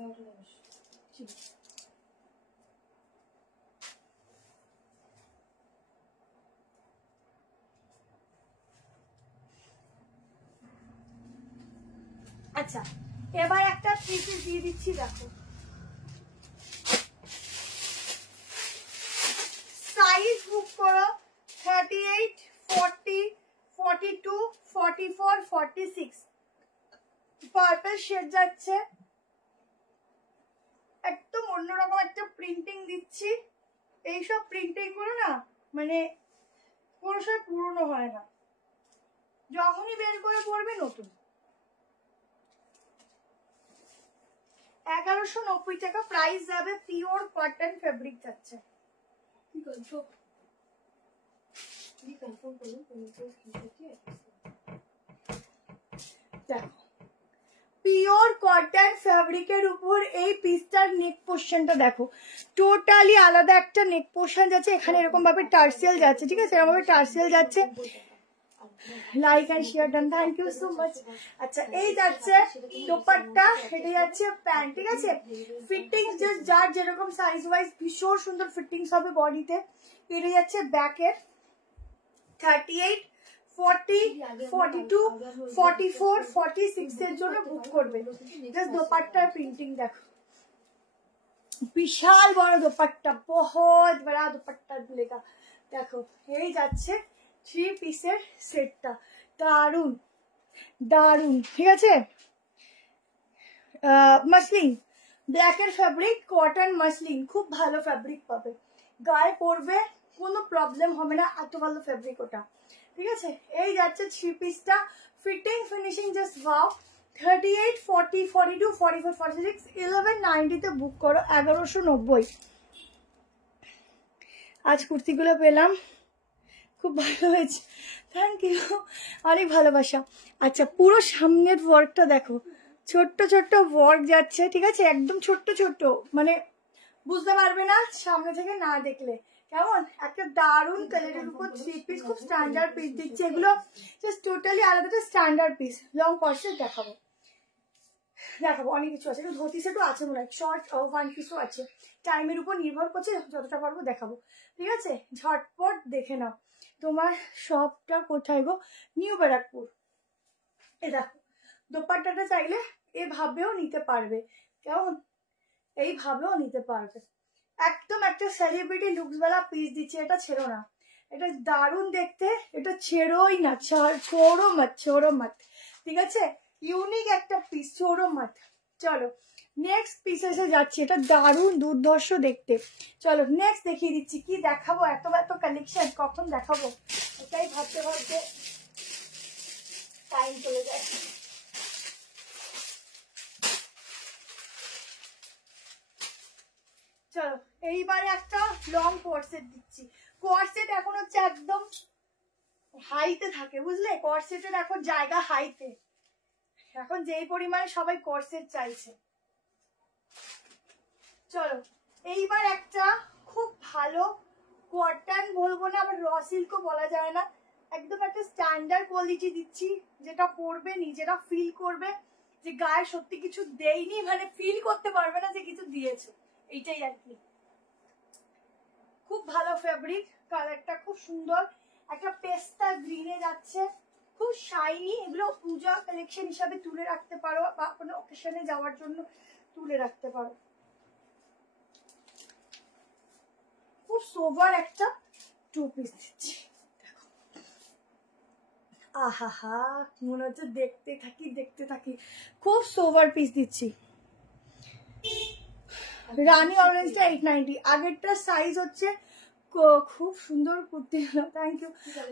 আচ্ছা এবার একটা 3 পিস দিয়ে দিচ্ছি, দেখো সাইজ বুক করো 38, 40, 42, 44, 46, পার্পল শেড যাচ্ছে, একদম অন্যরকম একটা প্রিন্টিং দিচ্ছি। এইসব প্রিন্টিং গুলো না মানে কোনো সময় পুরনো হয় না, যখনই বের করে পড়বে নতুন। 1190 টাকা প্রাইস যাবে, পিওর কটন ফেব্রিক যাচ্ছে। দেখো পিওর কটন ফ্যাব্রিকের উপর এই পিসটার নেক পোর্শনটা দেখো, টোটালি আলাদা একটা নেক পোর্শন যাচ্ছে, এখানে এরকম ভাবে টার্সেল যাচ্ছে, ঠিক আছে, এরকম ভাবে টার্সেল যাচ্ছে। Like and share done, thank you so much. আচ্ছা এই যাচ্ছে দোপাট্টা, এটা যাচ্ছে প্যান্ট, ঠিক আছে। ফিটিংস জাস্ট যার যেরকম সাইজ ওয়াইজ ভীষণ সুন্দর ফিটিংস হবে বডিতে। এটা যাচ্ছে ব্যাকের 38, 40, 42, 44, 46 এর জন্য বুক করবে। জাস্ট দোপাট্টার প্রিন্টিং দেখো, বিশাল বড় দোপাট্টা, বহুত বড় দোপাট্টা মিলেগা। দেখো এই যাচ্ছে 3 পিসের সেটটা, দারুন দারুন, ঠিক আছে। মাসলিন ব্ল্যাকের ফ্যাব্রিক, কটন মাসলিন, খুব ভালো ফ্যাব্রিক পাবে, গায়ে পরবে কোনো প্রবলেম হবে না, এত ভালো ফ্যাব্রিক ওটা, ঠিক আছে। এই যাচ্ছে 3 পিসটা, ফিটিং ফিনিশিং জাস্ট ওয়াও। 38, 40, 42, 44, 46, 1190 তে বুক করো, 1190। আজ কুর্তিগুলো পেলাম, খুব ভালো হয়েছে, থ্যাংক ইউ, অনেক ভালোবাসা। আচ্ছা পুরো সামনের ওয়ার্কটা দেখো, ছোট্ট ছোট্ট ওয়ার্ক যাচ্ছে, ঠিক আছে, একদম ছোট্ট ছোট্ট, মানে বুঝতে পারবে না সামনে থেকে না দেখলে। কেমন একটা দারুন কালারের উপর 3 পিস, খুব স্ট্যান্ডার্ড পিস দিচ্ছে এগুলো, জাস্ট টোটালি আলাদা স্ট্যান্ডার্ড পিস। লং কর্সেট দেখাবো, অনেক কিছু আছে, ধুতি সেটও আছে মনে হয়, শর্ট ওয়ান পিসও আছে, টাইমের উপর নির্ভর করছে, যতটা পারবো দেখাবো, ঠিক আছে। ঝটপট দেখে নাও। তোমার শপটা কোথায় গো? নিউ ব্যারাকপুর। এ দেখো দোপাট্টাটা চাইলে এভাবেও নিতে পারবে, কেমন এইভাবেও নিতে পারবে, একদম একটা সেলিব্রিটি লুকস वाला পিস দিচ্ছে, এটা ছেড়ো না, এটা দারুণ দেখতে, এটা ছেড়োই না, ছোড়ো মত, ঠিক আছে? ইউনিক একটা পিস, ছোড়ো মত। চলো নেক্সট পিসেসে যাচ্ছি, এটা দারুণ দুর্ধর্ষ দেখতে। চলো নেক্সট দেখিয়ে দিচ্ছি, কি দেখাবো, এত এত কালেকশন কখন দেখাবো, এটাই ভাবতে ভাবতে টাইম চলে যায়। চলো এইবারে একটা লং কোর্সেট দিচ্ছি। কোর্সেট এখন হচ্ছে একদম হাইতে থাকে, বুঝলে? কোর্সেটের এখন জায়গা হাইতে, এখন যেই পরিমাণে সবাই কোর্সেট চাইছে। চলো এইবার একটা খুব ভালো কটন বলবো না, আবার র সিল্কও বলা যায় না, একদম একটা স্ট্যান্ডার্ড কোয়ালিটি দিচ্ছি, যেটা পরবে নিজেরা ফিল করবে যে গায়ে সত্যি কিছু দেয়নি, মানে ফিল করতে পারবে না যে কিছু দিয়েছে, এইটাই আর কি। খুব ভালো ফেব্রিক, কালারটা খুব সুন্দর, একটা পেস্তা গ্রিনে যাচ্ছে, খুব শাইনি। এগুলো পূজা কালেকশন হিসাবে তুলে রাখতে পারো বা কোনো অকেশনে যাওয়ার জন্য তুলে রাখতে পারো। খুব সোভার একটা টু পিস দিচ্ছি, দেখো আহা হা, মনে হচ্ছে দেখতে থাকি, খুব সোভার পিস দিচ্ছি। রানী অরেঞ্জটা 890, আগেরটা সাইজ হচ্ছে, খুব সুন্দর কুর্তি, থ্যাংক ইউ।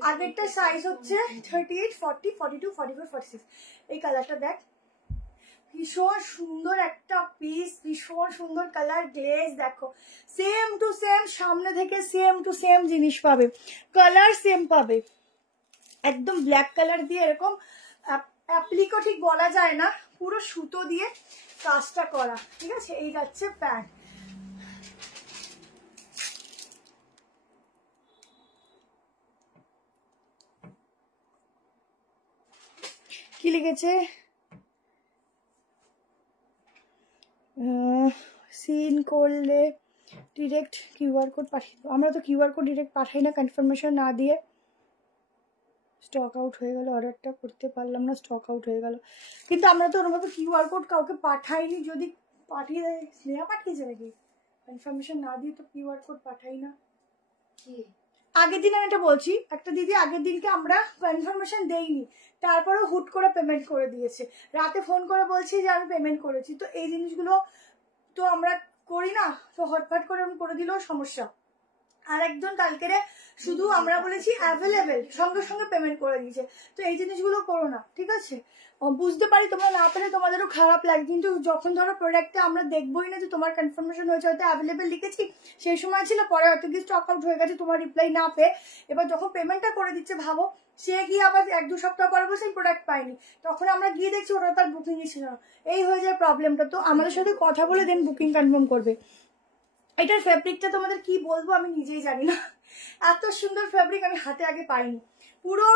আগেরটা সাইজ হচ্ছে 38, 40, 42, 44, 46। এই কালারটা দেখ, ভীষণ সুন্দর একটা পিস, ভীষণ সুন্দর কালার, গ্লেজ দেখো, সেম টু সেম, সামনে থেকে সেম টু সেম জিনিস পাবে, কালার সেম পাবে, একদম ব্ল্যাক কালার দিয়ে এরকম অ্যাপ্লিকও ঠিক বলা যায় না, পুরো সুতো দিয়ে কাজটা করা, ঠিক আছে? এই যাচ্ছে প্যান্ট। কি লিখেছে, সিন করলে ডিরেক্ট কিউআর কোড পাঠিয়ে দেবো। আমরা তো কিউআর কোড ডিরেক্ট পাঠাই না, কনফার্মেশন না দিয়ে। স্টক আউট হয়ে গেল, অর্ডারটা করতে পারলাম না, স্টক আউট হয়ে গেল, কিন্তু আমরা তো ওরকমভাবে কিউআর কোড কাউকে পাঠাইনি। যদি পাঠিয়ে দেয়, স্নেহা পাঠিয়েছে নাকি? কনফার্মেশন না দিয়ে তো কিউআর কোড পাঠাই না। আগের দিন আমি এটা বলছি, একটা দিদি আগের দিনকে আমরা কনফার্মেশন দেইনি, তারপরে হুট করে পেমেন্ট করে দিয়েছে, রাতে ফোন করে বলছি যে আমি পেমেন্ট করেছি। তো এই জিনিসগুলো তো আমরা করি না, তো হটফট করে দিলেও সমস্যা। আর একজন কালকেরে শুধু আমরা বলেছি অ্যাভেলেবেল, সঙ্গে সঙ্গে পেমেন্ট করে দিয়েছে। তো এই জিনিসগুলো করো না, ঠিক আছে? বুঝতে পারি তোমরা না পেলে তোমাদেরও খারাপ লাগে, কিন্তু যখন ধরো প্রোডাক্টটা আমরা দেখবোই না যে তোমার কনফার্মেশন হয়েছে, হয়তো অ্যাভেলেবেল লিখেছি সেই সময় ছিল, পরে হয়তো কি স্টক আউট হয়ে গেছে তোমার রিপ্লাই না পেয়ে, এবার যখন পেমেন্টটা করে দিচ্ছে ভাবো, সে গিয়ে আবার 1-2 সপ্তাহ পরে বলছে প্রোডাক্ট পাইনি, তখন আমরা গিয়ে দেখছি ওটা তার বুকিংই ছিল না, এই হয়ে যায় প্রবলেমটা। তো আমাদের সাথে কথা বলে দেন বুকিং কনফার্ম করবে। এটার ফেব্রিকটা তোমাদের কি বলবো আমি নিজেই জানি না, এত সুন্দর ফেব্রিক আমি হাতে আগে পাইনি। পুরো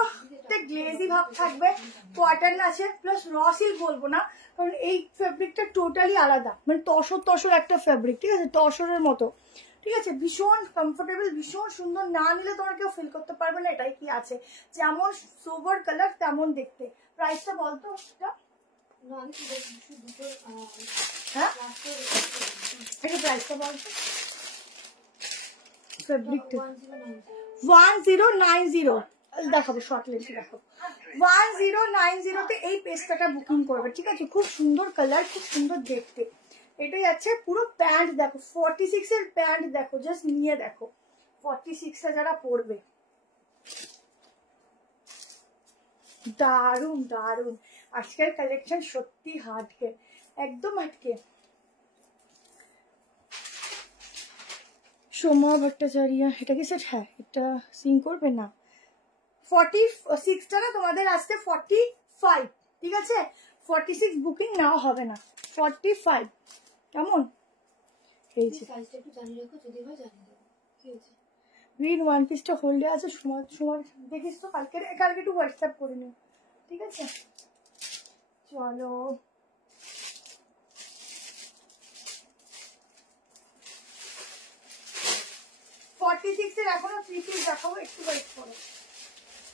গ্লেজি ভাব থাকবে, কটন আছে প্লাস র সিল্ক বলবো না, কারণ এই ফেব্রিকটা টোটালি আলাদা, মানে তসর একটা ফেব্রিক, ঠিক আছে? তসরের মতো, ঠিক আছে? ভীষণ কমফোর্টেবল, ভীষণ সুন্দর, না নিলে তোমরা কেউ ফিল করতে পারবে না এটাই কি আছে, যেমন সোবার কালার তেমন দেখতে। প্রাইসটা বলতো হ্যাঁ, এটা প্রাইসটা বলতো, ফেব্রিকটা 1090 দেখাবো, শর্ট লেন্থে দেখাবো। 1090 এই পেস্টটা বুকিং করবে, ঠিক আছে? খুব সুন্দর কালার, খুব সুন্দর দেখতে। এটাই আছে পুরো প্যান্ট দেখো, 46 এর প্যান্ট দেখো, জাস্ট নিয়ে দেখো 46টা যারা পরবে, দারুন দারুন। আজকের কালেকশন সত্যি হাটকে, একদম হাটকে। সোমা ভট্টাচার্য, এটা কি সেট? হ্যাঁ, এটা সিং করবে না। 46টা না তোমাদের আসছে 45, ঠিক আছে? 46 বুকিং নেওয়া হবে না, 45 কেমন? এই যে গ্রিন ওয়ান পিসটা হোল্ডে আছে, সময় দেখিস তো, কালকে একটু হোয়াটসঅ্যাপ করে নিও, ঠিক আছে? চলো এর এখনো 3 পিস দেখাবো, একটু ওয়েট করো।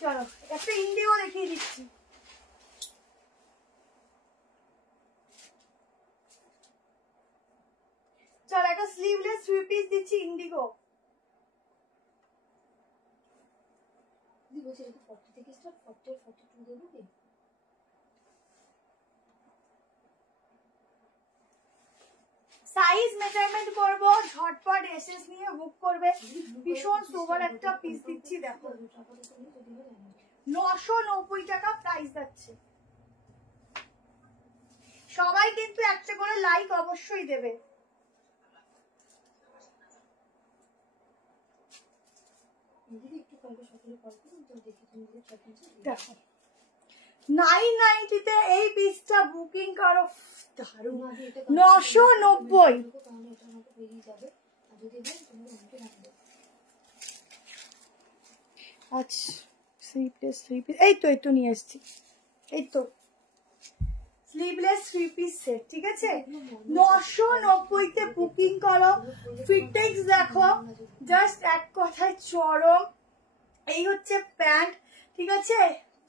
চলো একটা ইন্ডিগো দেখিয়ে দিচ্ছি, চল একটা স্লিভলেস 3 পিস দিচ্ছি ইন্ডিগো। বলছি এটা 40 থেকে স্টার্ট 40 42 দেবো কি? সাইজ মেজারমেন্ট করব, ঝটপট এসএস নিয়ে বুক করবে। ভীষণ সোবার একটা পিস দিচ্ছি, দেখো 990 টাকা প্রাইস যাচ্ছে। সবাই কিন্তু একটা করে লাইক অবশ্যই দেবে। দেখো 990 তে এই পিসটা বুকিং করো, দারুণ। 990। আচ্ছা স্লিভলেস 3 পিস, এই তো নিয়ে এসেছি, এই তো স্লিভলেস 3 পিস সেট, ঠিক আছে 990 তে বুকিং করো। ফিটিংস দেখো জাস্ট এক কথায় চরম। এই হচ্ছে প্যান্ট, ঠিক আছে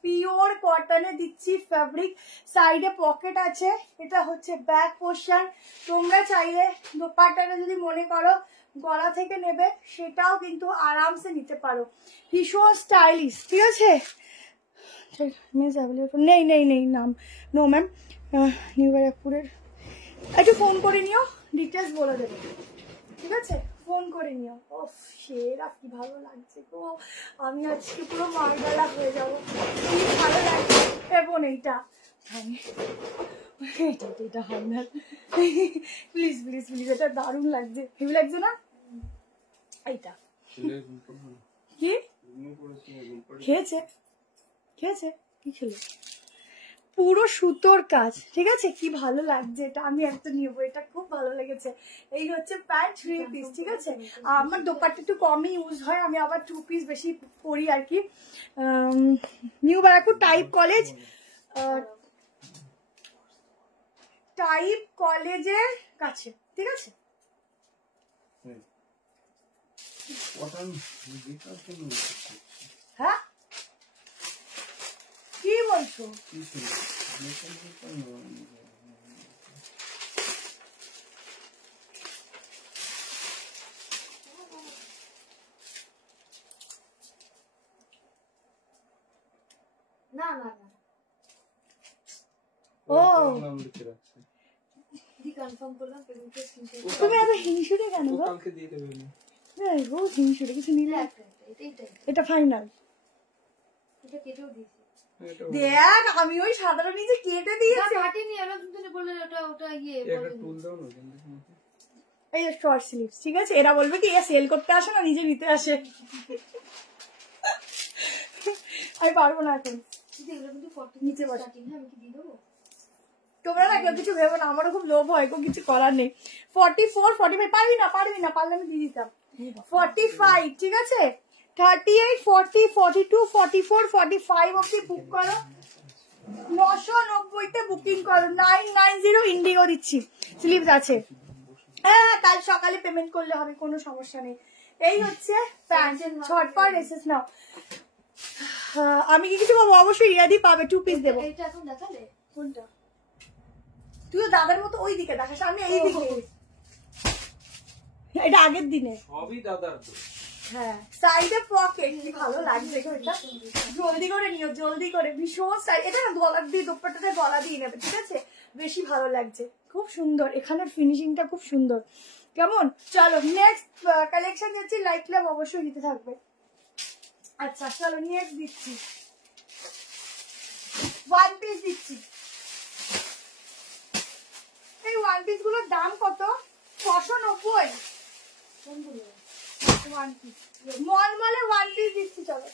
পিওর কটনে দিচ্ছি ফ্যাব্রিক, সাইডে পকেট আছে, এটা হচ্ছে ব্যাক পোর্শন। তোমরা চাইলে দোপাট্টাটা যদি মনে করো গলা থেকে নেবে সেটাও কিন্তু আরামসে নিতে পারো, ভীষণ স্টাইলিশ, ঠিক আছে। নেই নেই নেই নাম নো ম্যাম, নিউ ব্যারাকপুরের। একটু ফোন করে নিও, ডিটেলস বলে দেবে, ঠিক আছে ফোন করে নিও। ও সেরা কি ভালো লাগছে গো, আমি আজকে পুরো মারগালা হয়ে যাবো, কি ভালো লাগছে। এবং এইটা এটা হয় না, প্লিজ প্লিজ প্লিজ, এটা দারুণ লাগছে, হেভি লাগছে না? এইটা কি খেয়েছে খেয়েছে কি খেলো? পুরো সুতোর কাজ, ঠিক আছে কি ভালো লাগছে এটা, আমি একটা নিবো, এটা খুব ভালো লেগেছে। এই হচ্ছে প্যান্ট 3 পিস, ঠিক আছে। আমার দোপাট্টা একটু কমই ইউজ হয়, আমি আবার 2 পিস বেশি পরি আর কি। নিউ ব্যারাকপুর টাইপ কলেজের কাছে, ঠিক আছে। হ্যাঁ কি বলছো? না না না ও কনফার্ম করলাম পেমেন্টের স্ক্রিনশট। তুমি এত হিংসুটে কেন গো? কালকে দিয়ে দেবে না। এই গো হিংসুটে কিছু নিলে, এটা ফাইনাল। এটা কেটেও দিয়েছি। দেখ আমি ওই সাধারণ নিজে কেটে দিয়েছি, কাটেনি, আমরা দুজনে বললেন ওটা ইয়ে একটা টুল দাও না। এই শর্ট স্লিভস, ঠিক আছে। এরা বলবে কি এ সেল করতে আসে না, নিজে নিতে আসে। আমি পারবো না এখন, নিচে বসে। আমি কি দিয়ে দেবো? তোমরা না কেউ কিছু ভেবো না, আমারও খুব লোভ হয়, কোনো কিছু করার নেই। 44 45 পারবি না পারলে আমি দিয়ে দিতাম। 45, ঠিক আছে 38 40 42 44 45 অব্দি বুক করো। 990 তে বুকিং করো। 990 ইন্ডিগো দিচ্ছি, স্লিভস আছে। হ্যাঁ কাল সকালে পেমেন্ট করলে হবে, কোনো সমস্যা নেই। এই হচ্ছে প্যান্ট, ঝটপট এসেস নাও। আমি কি কিছু পাবো? অবশ্যই রিয়াদি পাবে, 2 পিস দেবো। এটা এখন দেখালে কোনটা? তুইও দাদার মতো ওই দিকে দেখাস, আমি এই দিকে। এটা আগের দিনে সবই দাদার তো। হ্যাঁ সাইডে পকেট, কি ভালো লাগছে গো এটা। জলদি করে নিও, জলদি করে, ভীষণ স্টাইল। এটা না গলা দিয়ে, দোপাট্টাতে গলা দিয়ে নেবে, ঠিক আছে বেশি ভালো লাগছে, খুব সুন্দর। এখানের ফিনিশিংটা খুব সুন্দর, কেমন? চলো নেক্সট কালেকশন যাচ্ছি, লাইক লাভ অবশ্যই দিতে থাকবে। আচ্ছা চলো নেক্সট দিচ্ছি, 1 পিস দিচ্ছি। এই 1 পিস গুলোর দাম কত? 690। কোনগুলো? 1 পিস মলমলে 1 পিস দিচ্ছি, চলো।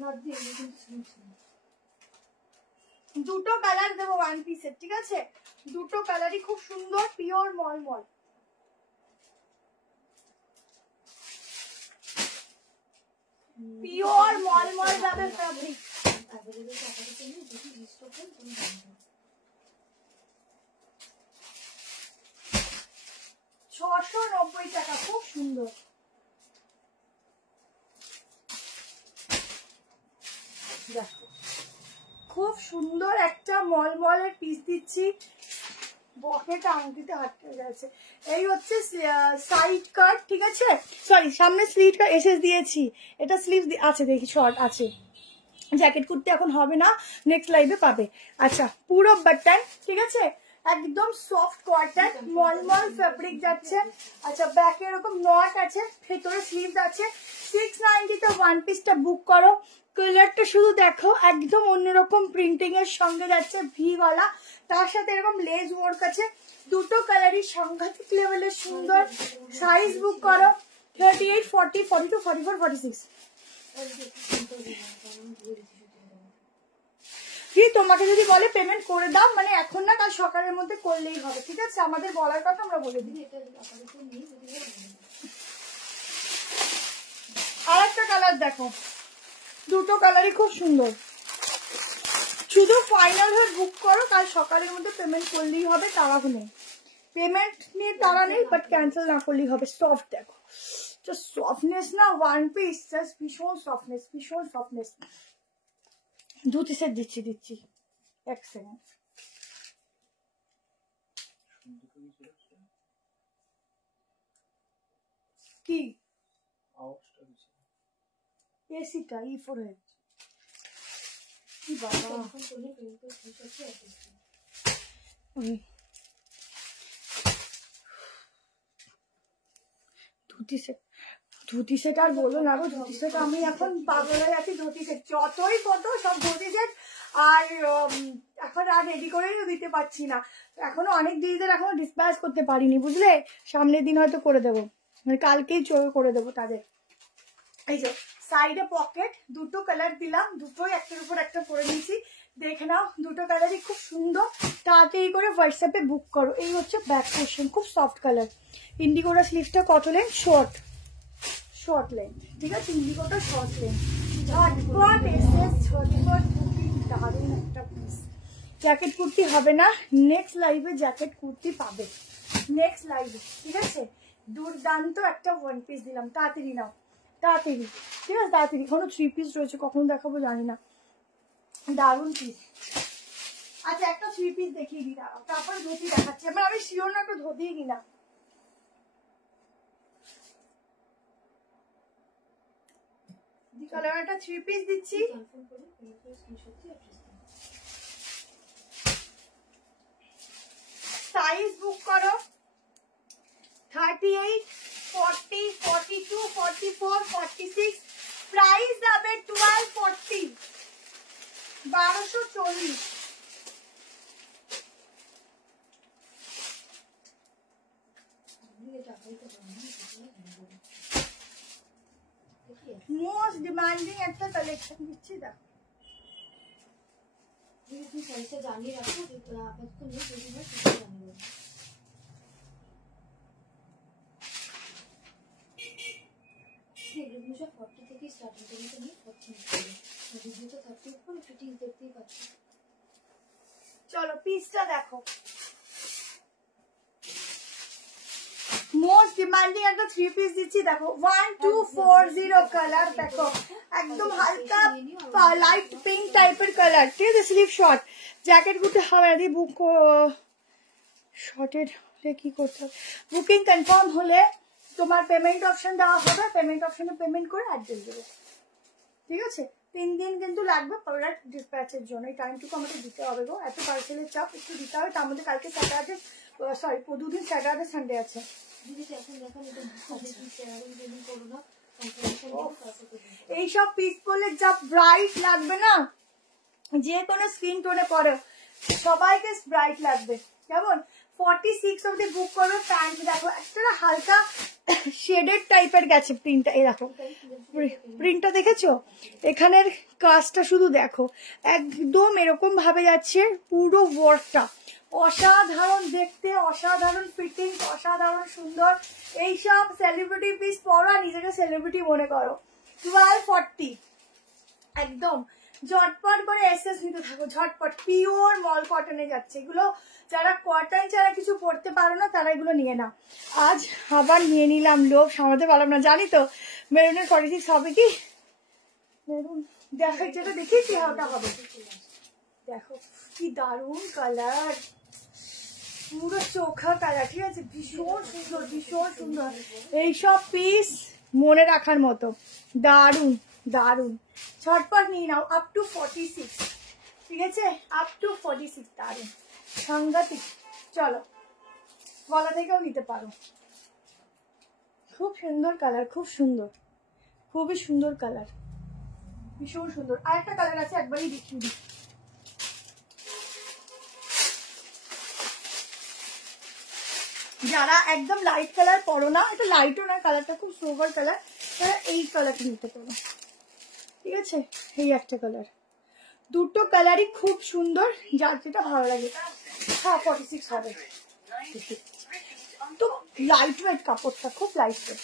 না দিয়ে কিন্তু দুটো কালার দেবো 1 পিসের, ঠিক আছে দুটো কালারই খুব সুন্দর, পিওর মলমল। পিওর মলমল যাবে ফ্যাব্রিক। 690 টাকা, খুব সুন্দর। দেখো খুব সুন্দর একটা মলমলের পিস দিচ্ছি, বকেট আংটিতে হাঁটতে গেছে। এই হচ্ছে সাইড কাট, ঠিক আছে, সরি সামনে স্লিভ এসে দিয়েছি, এটা স্লিভ আছে দেখি, শর্ট আছে। জ্যাকেট কুর্তি এখন হবে না, নেক্সট লাইভে পাবে। আচ্ছা পুরো বাটন, ঠিক আছে, একদম সফট কটন মলমল ফেব্রিক যাচ্ছে। আচ্ছা ব্যাকে এরকম নট আছে, ভেতরে স্লিভ আছে। 690 তে ওয়ান পিসটা বুক করো। কালারটা শুধু দেখো, একদম অন্যরকম প্রিন্টিং এর সঙ্গে যাচ্ছে, ভি গলা, তার সাথে এরকম লেস ওয়ার্ক আছে। দুটো কালারই সাংঘাতিক লেভেলের সুন্দর। সাইজ বুক করো 38, 40, 42, 44, 46। কি তোমাকে যদি বলে পেমেন্ট করে দাও, মানে এখন না কাল সকালের মধ্যে করলেই হবে, ঠিক আছে, আমাদের বলার কথা আমরা বলে দিই। আর একটা কালার দেখো, দুটো কালারই খুব সুন্দর। শুধু ফাইনাল হয়ে বুক করো, কাল সকালের মধ্যে পেমেন্ট করলেই হবে, তারা নেই, পেমেন্ট নিয়ে তারা নেই, বাট ক্যান্সেল না করলেই হবে। সফট দেখো, জাস্ট সফটনেস না, ওয়ান পিস জাস্ট ভীষণ সফটনেস, ভীষণ সফটনেস। দুটি সেট দিচ্ছি, এক সেকেন্ড। কি এসিটা E4 হয়েছে কি বাবা, ধুতি সেট আর বলো না গো, ধুতি সেট আমি এখন পাগল হয়ে যাচ্ছি। ধুতি সেট যতই কত সব ধুতি সেট, আর এখন আর রেডি করেই দিতে পারছি না, এখনো অনেক দিদিদের এখনো ডিসপ্যাচ করতে পারিনি, বুঝলে, সামনের দিন হয়তো করে দেবো, মানে কালকেই করে দেবো তাদের। এই যে সাইডে পকেট, দুটো কালার দিলাম, দুটোই একটার উপর একটা করে নিয়েছি, দেখে নাও, দুটো কালারই খুব সুন্দর। তাড়াতাড়ি করে হোয়াটসঅ্যাপে বুক করো। এই হচ্ছে ব্যাক পোর্শন, খুব সফট কালার। ইন্ডিগোটা স্লিভটা কত লেন্থ? শর্ট লেন্থ, ঠিক আছে, ইন্ডিগোটা শর্ট লেন্থ। ঝটপট এসে ঝটপট বুকিং, দারুণ একটা পিস। জ্যাকেট কুর্তি হবে না, নেক্সট লাইভে জ্যাকেট কুর্তি পাবে, নেক্সট লাইভে, ঠিক আছে। দুর্দান্ত একটা ওয়ান পিস দিলাম, তাড়াতাড়ি নাও, তাড়াতাড়ি, ঠিক আছে, তাড়াতাড়ি। এখনো 3 পিস রয়েছে, কখন দেখাবো জানি না, দারুণ পিস। আচ্ছা একটা 3 পিস দেখিয়ে দিই, তারপরে ধুতি দেখাচ্ছি। এবার আমি শিওর না একটু ধুতি কিনা। চলো একটা 3 পিস দিচ্ছি, সাইজ বুক করো 38, 40, 42, 44, 46, প্রাইস যাবে 1240, 1240। মোস্ট ডিমান্ডিং একটা কালেকশন দিচ্ছি, দেখো জানিয়ে রাখো, আপাতত নেই, যদি না জানিয়ে রেগুলেশন 40 থেকে স্টার্টিং করে নিয়ে 40 করে ভিডিও তো 30 উপর ফিটিং দেখতেই পাচ্ছি। চলো পিসটা দেখো, মোস্ট ডিমান্ডিং একটা 3 পিস দিচ্ছি, দেখো 1240 কালার, দেখো একদম হালকা লাইট পিঙ্ক টাইপের কালার, ঠিক আছে, স্লিভ শর্ট। জ্যাকেট গুলো হবে না, বুক শর্টেড হলে কি করতে হবে, বুকিং কনফার্ম হলে তোমার পেমেন্ট অপশন দেওয়া হবে, পেমেন্ট অপশনে পেমেন্ট করে অ্যাড্রেস দেবো, ঠিক আছে। 3 দিন কিন্তু লাগবে প্রোডাক্ট ডিসপ্যাচের জন্য, এই টাইমটুকু আমাদের দিতে হবে গো, এত পার্সেলের চাপ একটু দিতে হবে। তার মধ্যে কালকে স্যাটারডে, সরি 2 দিন স্যাটারডে সানডে আছে। এইসব পিস পরলে যা ব্রাইট লাগবে না, যে কোনো স্কিন টোনে পরে সবাইকে ব্রাইট লাগবে, কেমন। 46 অবধি বুক করো। প্যান্ট দেখো একটা হালকা শেডেড টাইপের গেছে প্রিন্টটা, এই দেখো প্রিন্টটা দেখেছো, এখানের কাজটা শুধু দেখো, একদম এরকম ভাবে যাচ্ছে, পুরো ওয়ার্কটা অসাধারণ দেখতে, অসাধারণ ফিটিং, অসাধারণ সুন্দর। এইসব সেলিব্রিটি পিস পরা, নিজেকে সেলিব্রিটি মনে করো। 1240 একদম ঝটপট করে এসএস নিতে থাকো, ঝটপট। পিওর মল কটনে যাচ্ছে এগুলো, যারা কটন ছাড়া কিছু পড়তে পারো না তারা এগুলো নিয়ে নাও। আজ আবার নিয়ে নিলাম, লোভ সামলাতে পারলাম না, জানি তো মেরুনের 46 হবে কি, মেরুন দেখো, যেটা দেখিয়েছি ওটা হবে। দেখো কি দারুণ কালার, পুরো চোখা কালার, ঠিক আছে, ভীষণ সুন্দর ভীষণ সুন্দর। এইসব পিস মনে রাখার মতো, দারুন দারুন। ঝটপট নিয়ে নাও, আপ টু 46, ঠিক আছে, আপ টু 46, দারুন সাংঘাতিক। চলো গলা থেকেও নিতে পারো, খুব সুন্দর কালার, খুব সুন্দর, খুবই সুন্দর কালার, ভীষণ সুন্দর। আরেকটা কালার আছে, একবারই দেখিয়ে দিই। যারা একদম লাইট কালার পরো না, এটা লাইটও না, কালারটা খুব সোবার কালার, তারা এই কালারটা নিতে পারো, ঠিক আছে। এই একটা কালার, দুটো কালারই খুব সুন্দর, যার যেটা ভালো লাগে। হ্যাঁ 46 হবে। তো লাইট ওয়েট কাপড়টা, খুব লাইট ওয়েট,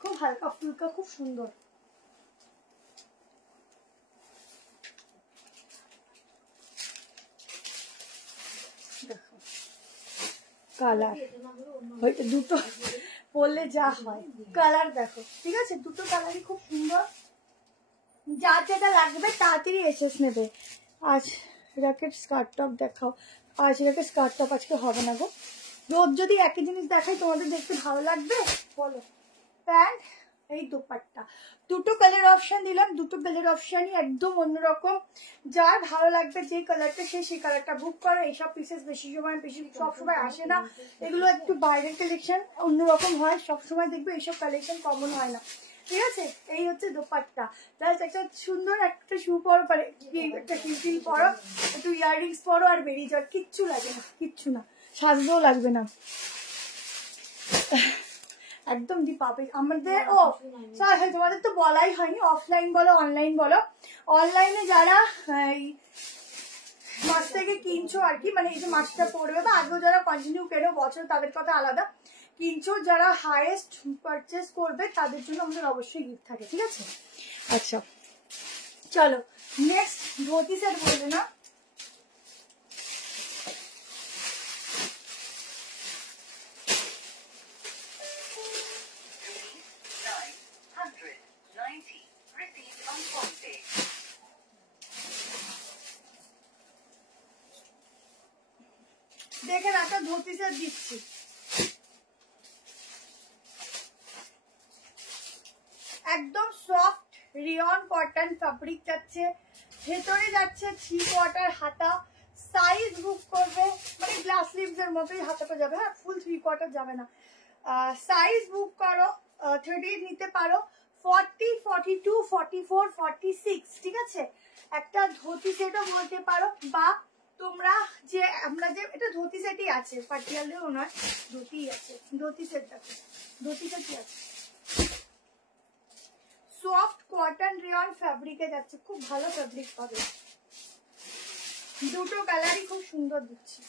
খুব হালকা ফুলকা, খুব সুন্দর। দেখো কালার, হয়তো দুটো পরলে যা হয়, কালার দেখো, ঠিক আছে, দুটো কালারই খুব সুন্দর। যার যেটা লাগবে তাড়াতাড়ি এসেস নেবে। আজ এটাকে স্কার্ট টপ দেখাও, আজ এটাকে স্কার্ট টপ আজকে হবে না গো, রোজ যদি একই জিনিস দেখাই তোমাদের দেখতে ভালো লাগবে বলো। প্যান্ট, এই দোপাট্টা, দুটো কালার অপশন দিলাম, দুটো কালার অপশনই একদম অন্যরকম। যার ভালো লাগবে যে কালারটা, সেই কালারটা বুক করো। এইসব পিসেস বেশি সব সময় আসে না, এগুলো একটু বাইরের কালেকশন, অন্যরকম হয়, সব সময় দেখবে এইসব কালেকশন কমন হয় না, ঠিক আছে। এই হচ্ছে দোপাট্টা, জাস্ট একটা সুন্দর একটা শু পরো, পারে একটা হিল পরো, একটু ইয়াররিংস পরো, আর বেরিয়ে যাওয়ার কিচ্ছু লাগে না, কিচ্ছু না, সাজতেও লাগবে না একদম। দি পাবে আমাদের। ও সরি, তোমাদের তো বলাই হয়নি, অফলাইন বলো অনলাইন বলো। অনলাইনে যারা মাস থেকে কিনছো আর কি, মানে এই যে মাসটা পড়বে বা আগেও যারা কন্টিনিউ কেনো বছর, তাদের কথা আলাদা, কিনছো যারা হাইয়েস্ট পারচেস করবে তাদের জন্য আমাদের অবশ্যই গিফট থাকে, ঠিক আছে। আচ্ছা চলো নেক্সট ধোতি সেট বলবে না, দেখেন একটা ধোতি সেট দিচ্ছি, একদম সফট রিয়ন কটন ফ্যাব্রিক যাচ্ছে, ভেতরে যাচ্ছে 3 কোয়ার্টার হাতা। সাইজ বুক করবে, মানে গ্লাস স্লিভস এর মতোই হাতাটা যাবে, হ্যাঁ ফুল 3 কোয়ার্টার যাবে না। সাইজ বুক করো, 38 নিতে পারো, 40, 42, 44, 46, ঠিক আছে। একটা ধোতি সেটও বলতে পারো, বা তোমরা যে আমরা যে এটা ধোতি সেটই আছে, পাটিয়ালেও নয়, ধোতি আছে, ধোতি সেট দেখো, ধোতি সেটই আছে, সফট কটন রেয়ন ফ্যাব্রিকে যাচ্ছে, খুব ভালো ফ্যাব্রিক পাবে। দুটো কালারই খুব সুন্দর দিচ্ছি।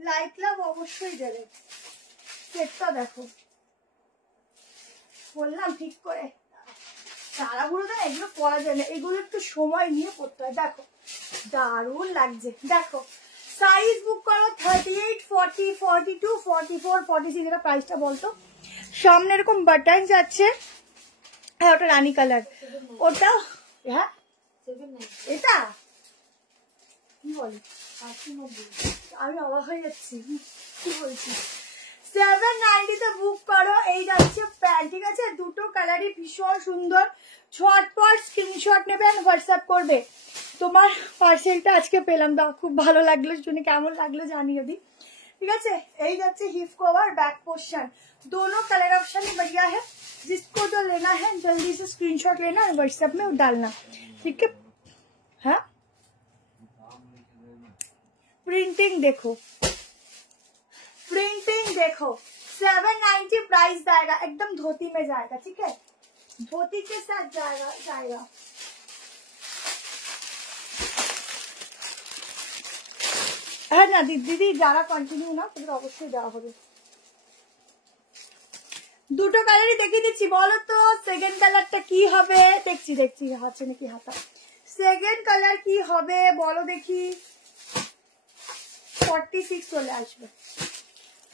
লাইট লাভ অবশ্যই দেবে। সেটটা দেখো, বললাম ঠিক করে, তাড়াহুড়ো দেয় এগুলো পরা যায় না, এগুলো একটু সময় নিয়ে পড়তে হয়। দেখো দারুণ লাগছে, দেখো সাইজ বুক করো 38, 40, 42, 44, 46। এটা প্রাইসটা বলতো। সামনে এরকম বাটন যাচ্ছে, হ্যাঁ ওটা রানী কালার, ওটাও হ্যাঁ এটা কি বলি, আমি অবাক হয়ে যাচ্ছি কি বলছি। 790 বুক করো, এই যাচ্ছে প্যান্ট, ঠিক আছে। দুটো কালারই ভীষণ সুন্দর, ঝটপট স্ক্রিনশট নেবে আর হোয়াটসঅ্যাপ করবে। তোমার পার্সেলটা আজকে পেলাম, দাও খুব ভালো লাগলো, শুনে কেমন লাগলো জানিয়ে দিই, ঠিক আছে। এই যাচ্ছে হিপ কভার, बैक पोर्शन, दोनों कलर ऑप्शन ही बढ़िया है। जिसको जो लेना है जल्दी से स्क्रीनशॉट लेना और व्हाट्सएप में डालना, ठीक है। हाँ प्रिंटिंग देखो, प्रिंटिंग देखो, 790 प्राइस जाएगा, एकदम धोती में जाएगा, ठीक है, धोती के साथ जाएगा। হ্যাঁ না দিদি, যারা কন্টিনিউ না তাদের অবশ্যই দেওয়া হবে। দুটো কালারই দেখিয়ে দিচ্ছি, বলো তো সেকেন্ড কালারটা কি হবে। দেখছি হচ্ছে নাকি হাতা, সেকেন্ড কালার কি হবে বলো দেখি। 46 চলে আসবে,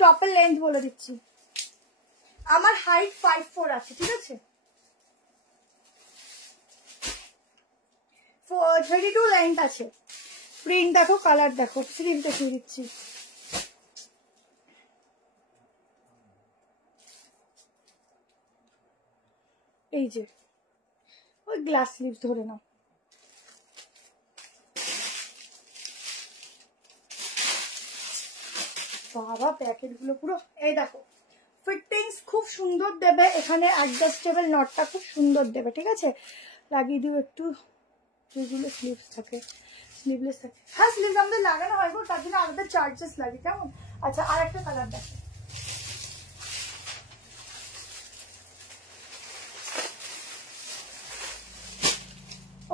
টপের লেন্থ বলে দিচ্ছি, আমার হাইট 5'4" আছে, ঠিক আছে। 32 লেন্থ আছে। প্রিন্ট দেখো, কালার দেখো, স্লিভ দেখিয়ে দিচ্ছি। এই যে ওই গ্লাস স্লিভ ধরে নাও। বাবা প্যাকেট গুলো পুরো, এই দেখো ফিটিংস খুব সুন্দর দেবে, এখানে অ্যাডজাস্টেবল নটটা খুব সুন্দর দেবে, ঠিক আছে। লাগিয়ে দিও একটু, যেগুলো স্লিভস থাকে, স্লিভলেস থাকে। হ্যাঁ স্লিভস আমাদের লাগানো হয় গো, তার জন্য আমাদের চার্জেস লাগে, কেমন। আচ্ছা আর একটা কালার দেখো,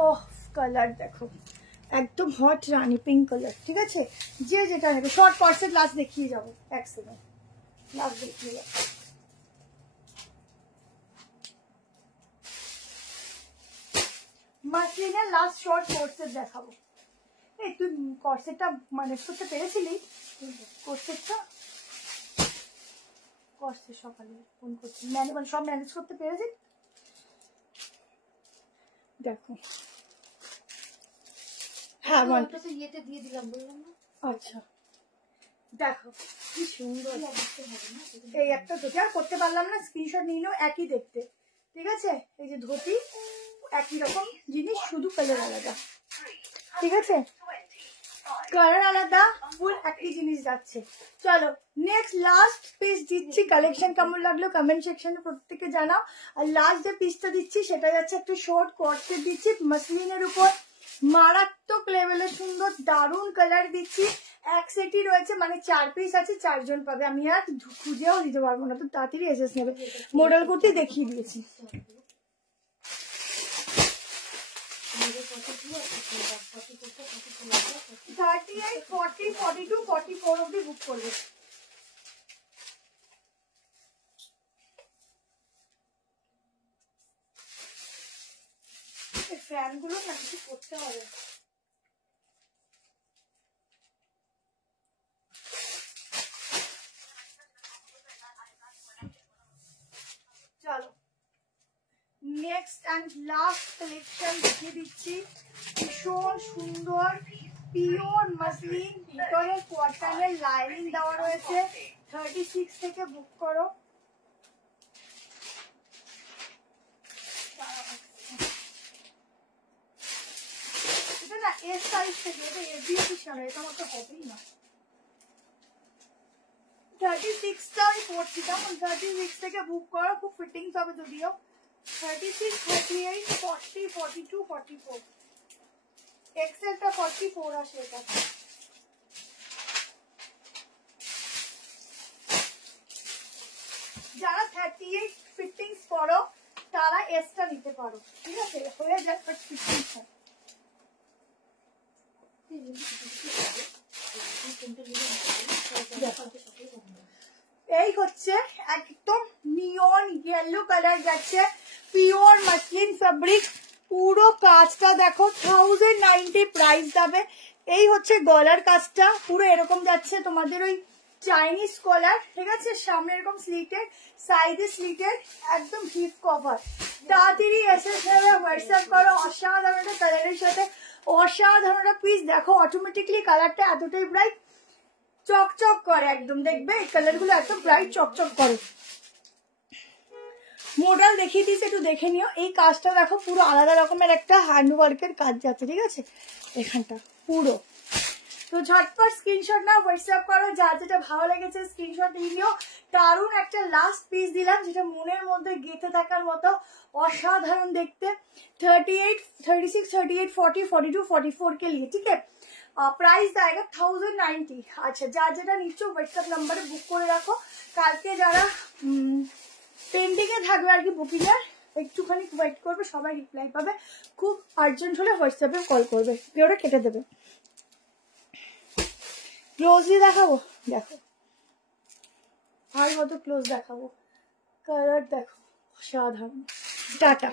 ওহ কালার দেখো একদম হট রানি পিঙ্ক কালার, ঠিক আছে। যে যেটা নেবে, শর্ট কর্সেট লাস্ট দেখিয়ে যাবো, এক সেকেন্ড লাস্ট দেখিয়ে যাবো। মাসলিনের লাস্ট শর্ট কর্সেট দেখাবো। এই তুই কর্সেটটা ম্যানেজ করতে পেরেছিলি? কর্সেটটা কর্সেট সকালে ফোন করছি, মানে সব ম্যানেজ করতে পেরেছি। দেখো হ্যাঁ ইয়েতে দিয়ে দিলাম, বললাম না। আচ্ছা দেখো কি সুন্দর, এই একটা ধুতি আর করতে পারলাম না, স্ক্রিনশট নিয়ে নাও, একই দেখতে, ঠিক আছে। এই যে ধুতি একই রকম জিনিস, শুধু কালার আলাদা, ঠিক আছে। কালার আলাদা, ফুল একই জিনিস যাচ্ছে। চলো নেক্সট লাস্ট পিস দিচ্ছি, কালেকশন কেমন লাগলো কমেন্ট সেকশনে প্রত্যেকে জানাও। আর লাস্ট যে পিসটা দিচ্ছি সেটা যাচ্ছে একটু শর্ট কর্সেট দিচ্ছি মাসলিনের উপর, মারাত্মক লেভেলের সুন্দর দারুণ কালার দিচ্ছি। এক সেটই রয়েছে, মানে 4 পিস আছে, 4 জন পাবে। আমি আর খুঁজেও দিতে পারবো না, তো তাড়াতাড়ি এসেস নেবে। মডেল কুর্তি দেখিয়ে দিয়েছি। 38, 40, 42, 44 অব্দি বুক করবে। ফ্যান গুলো না কিছু করতে হবে। চলো নেক্সট অ্যান্ড লাস্ট কালেকশন দেখিয়ে দিচ্ছি, ভীষণ সুন্দর পিওর মাসলিন, ভিতরে কটনের লাইনিং দেওয়া রয়েছে। 36 থেকে বুক করো। এটা না এস সাইজ থেকে, এটা এস দিয়ে পিস না, এটা আমাকে হবেই না। 36টা আমি পড়ছি, কেমন। 36 থেকে বুক করো, খুব ফিটিংস হবে যদিও। 36, 38, 40, 42, 44, এক্সেলটা 44 আসে এটা। যারা 38 ফিটিংস করো তারা এসটা নিতে পারো, ঠিক আছে, হয়ে যায় বাট ফিটিংস। এই হচ্ছে একদম নিয়ন ইয়েলো কালার যাচ্ছে, পিওর মাসলিন ফেব্রিক, পুরো কাজটা দেখো 1090 প্রাইস যাবে। এই হচ্ছে গলার কাজটা, পুরো এরকম যাচ্ছে তোমাদের ওই চাইনিজ কলার, ঠিক আছে। সামনে এরকম স্লিটেড, সাইডে স্লিটেড, একদম হিপ কভার। তাড়াতাড়ি এসে হোয়াটসঅ্যাপ করো। অসাধারণ একটা কালারের সাথে অসাধারণ পিস দেখো, অটোমেটিকলি কালারটা এতটাই ব্রাইট, চকচক করে একদম, দেখবে এই কালার গুলো একদম ব্রাইট চকচক করে। মডেল দেখিয়ে দিয়েছে, একটু দেখে নিও। এই কাজটা দেখো পুরো আলাদা রকমের একটা হ্যান্ডওয়ার্কের কাজ যাচ্ছে, ঠিক আছে, এখানটা পুরো। তো ঝটপট স্ক্রিনশট নাও, হোয়াটসঅ্যাপ করো, যার যেটা ভালো লেগেছে স্ক্রিনশট নিয়ে নিও। দারুণ একটা লাস্ট পিস দিলাম, যেটা মনের মধ্যে গেঁথে থাকার মতো, অসাধারণ দেখতে। 38, 36, 38, 40, 42, 44 के लिए, ठीक है। प्राइस आएगा 1090। আচ্ছা যার যেটা নিচ্ছ হোয়াটসঅ্যাপ নাম্বারে বুক করে রাখো। কালকে যারা পেন্ডিং এ থাকবে আর কি বুকিং এর, একটুখানি ওয়েট করবে, সবাই রিপ্লাই পাবে। খুব আর্জেন্ট হলে হোয়াটসঅ্যাপে কল করবে, কেউটা কেটে দেবে। ক্লোজলি দেখাবো, দেখো আর কত ক্লোজ দেখাবো, কালার দেখো অসাধারণ। টাটা।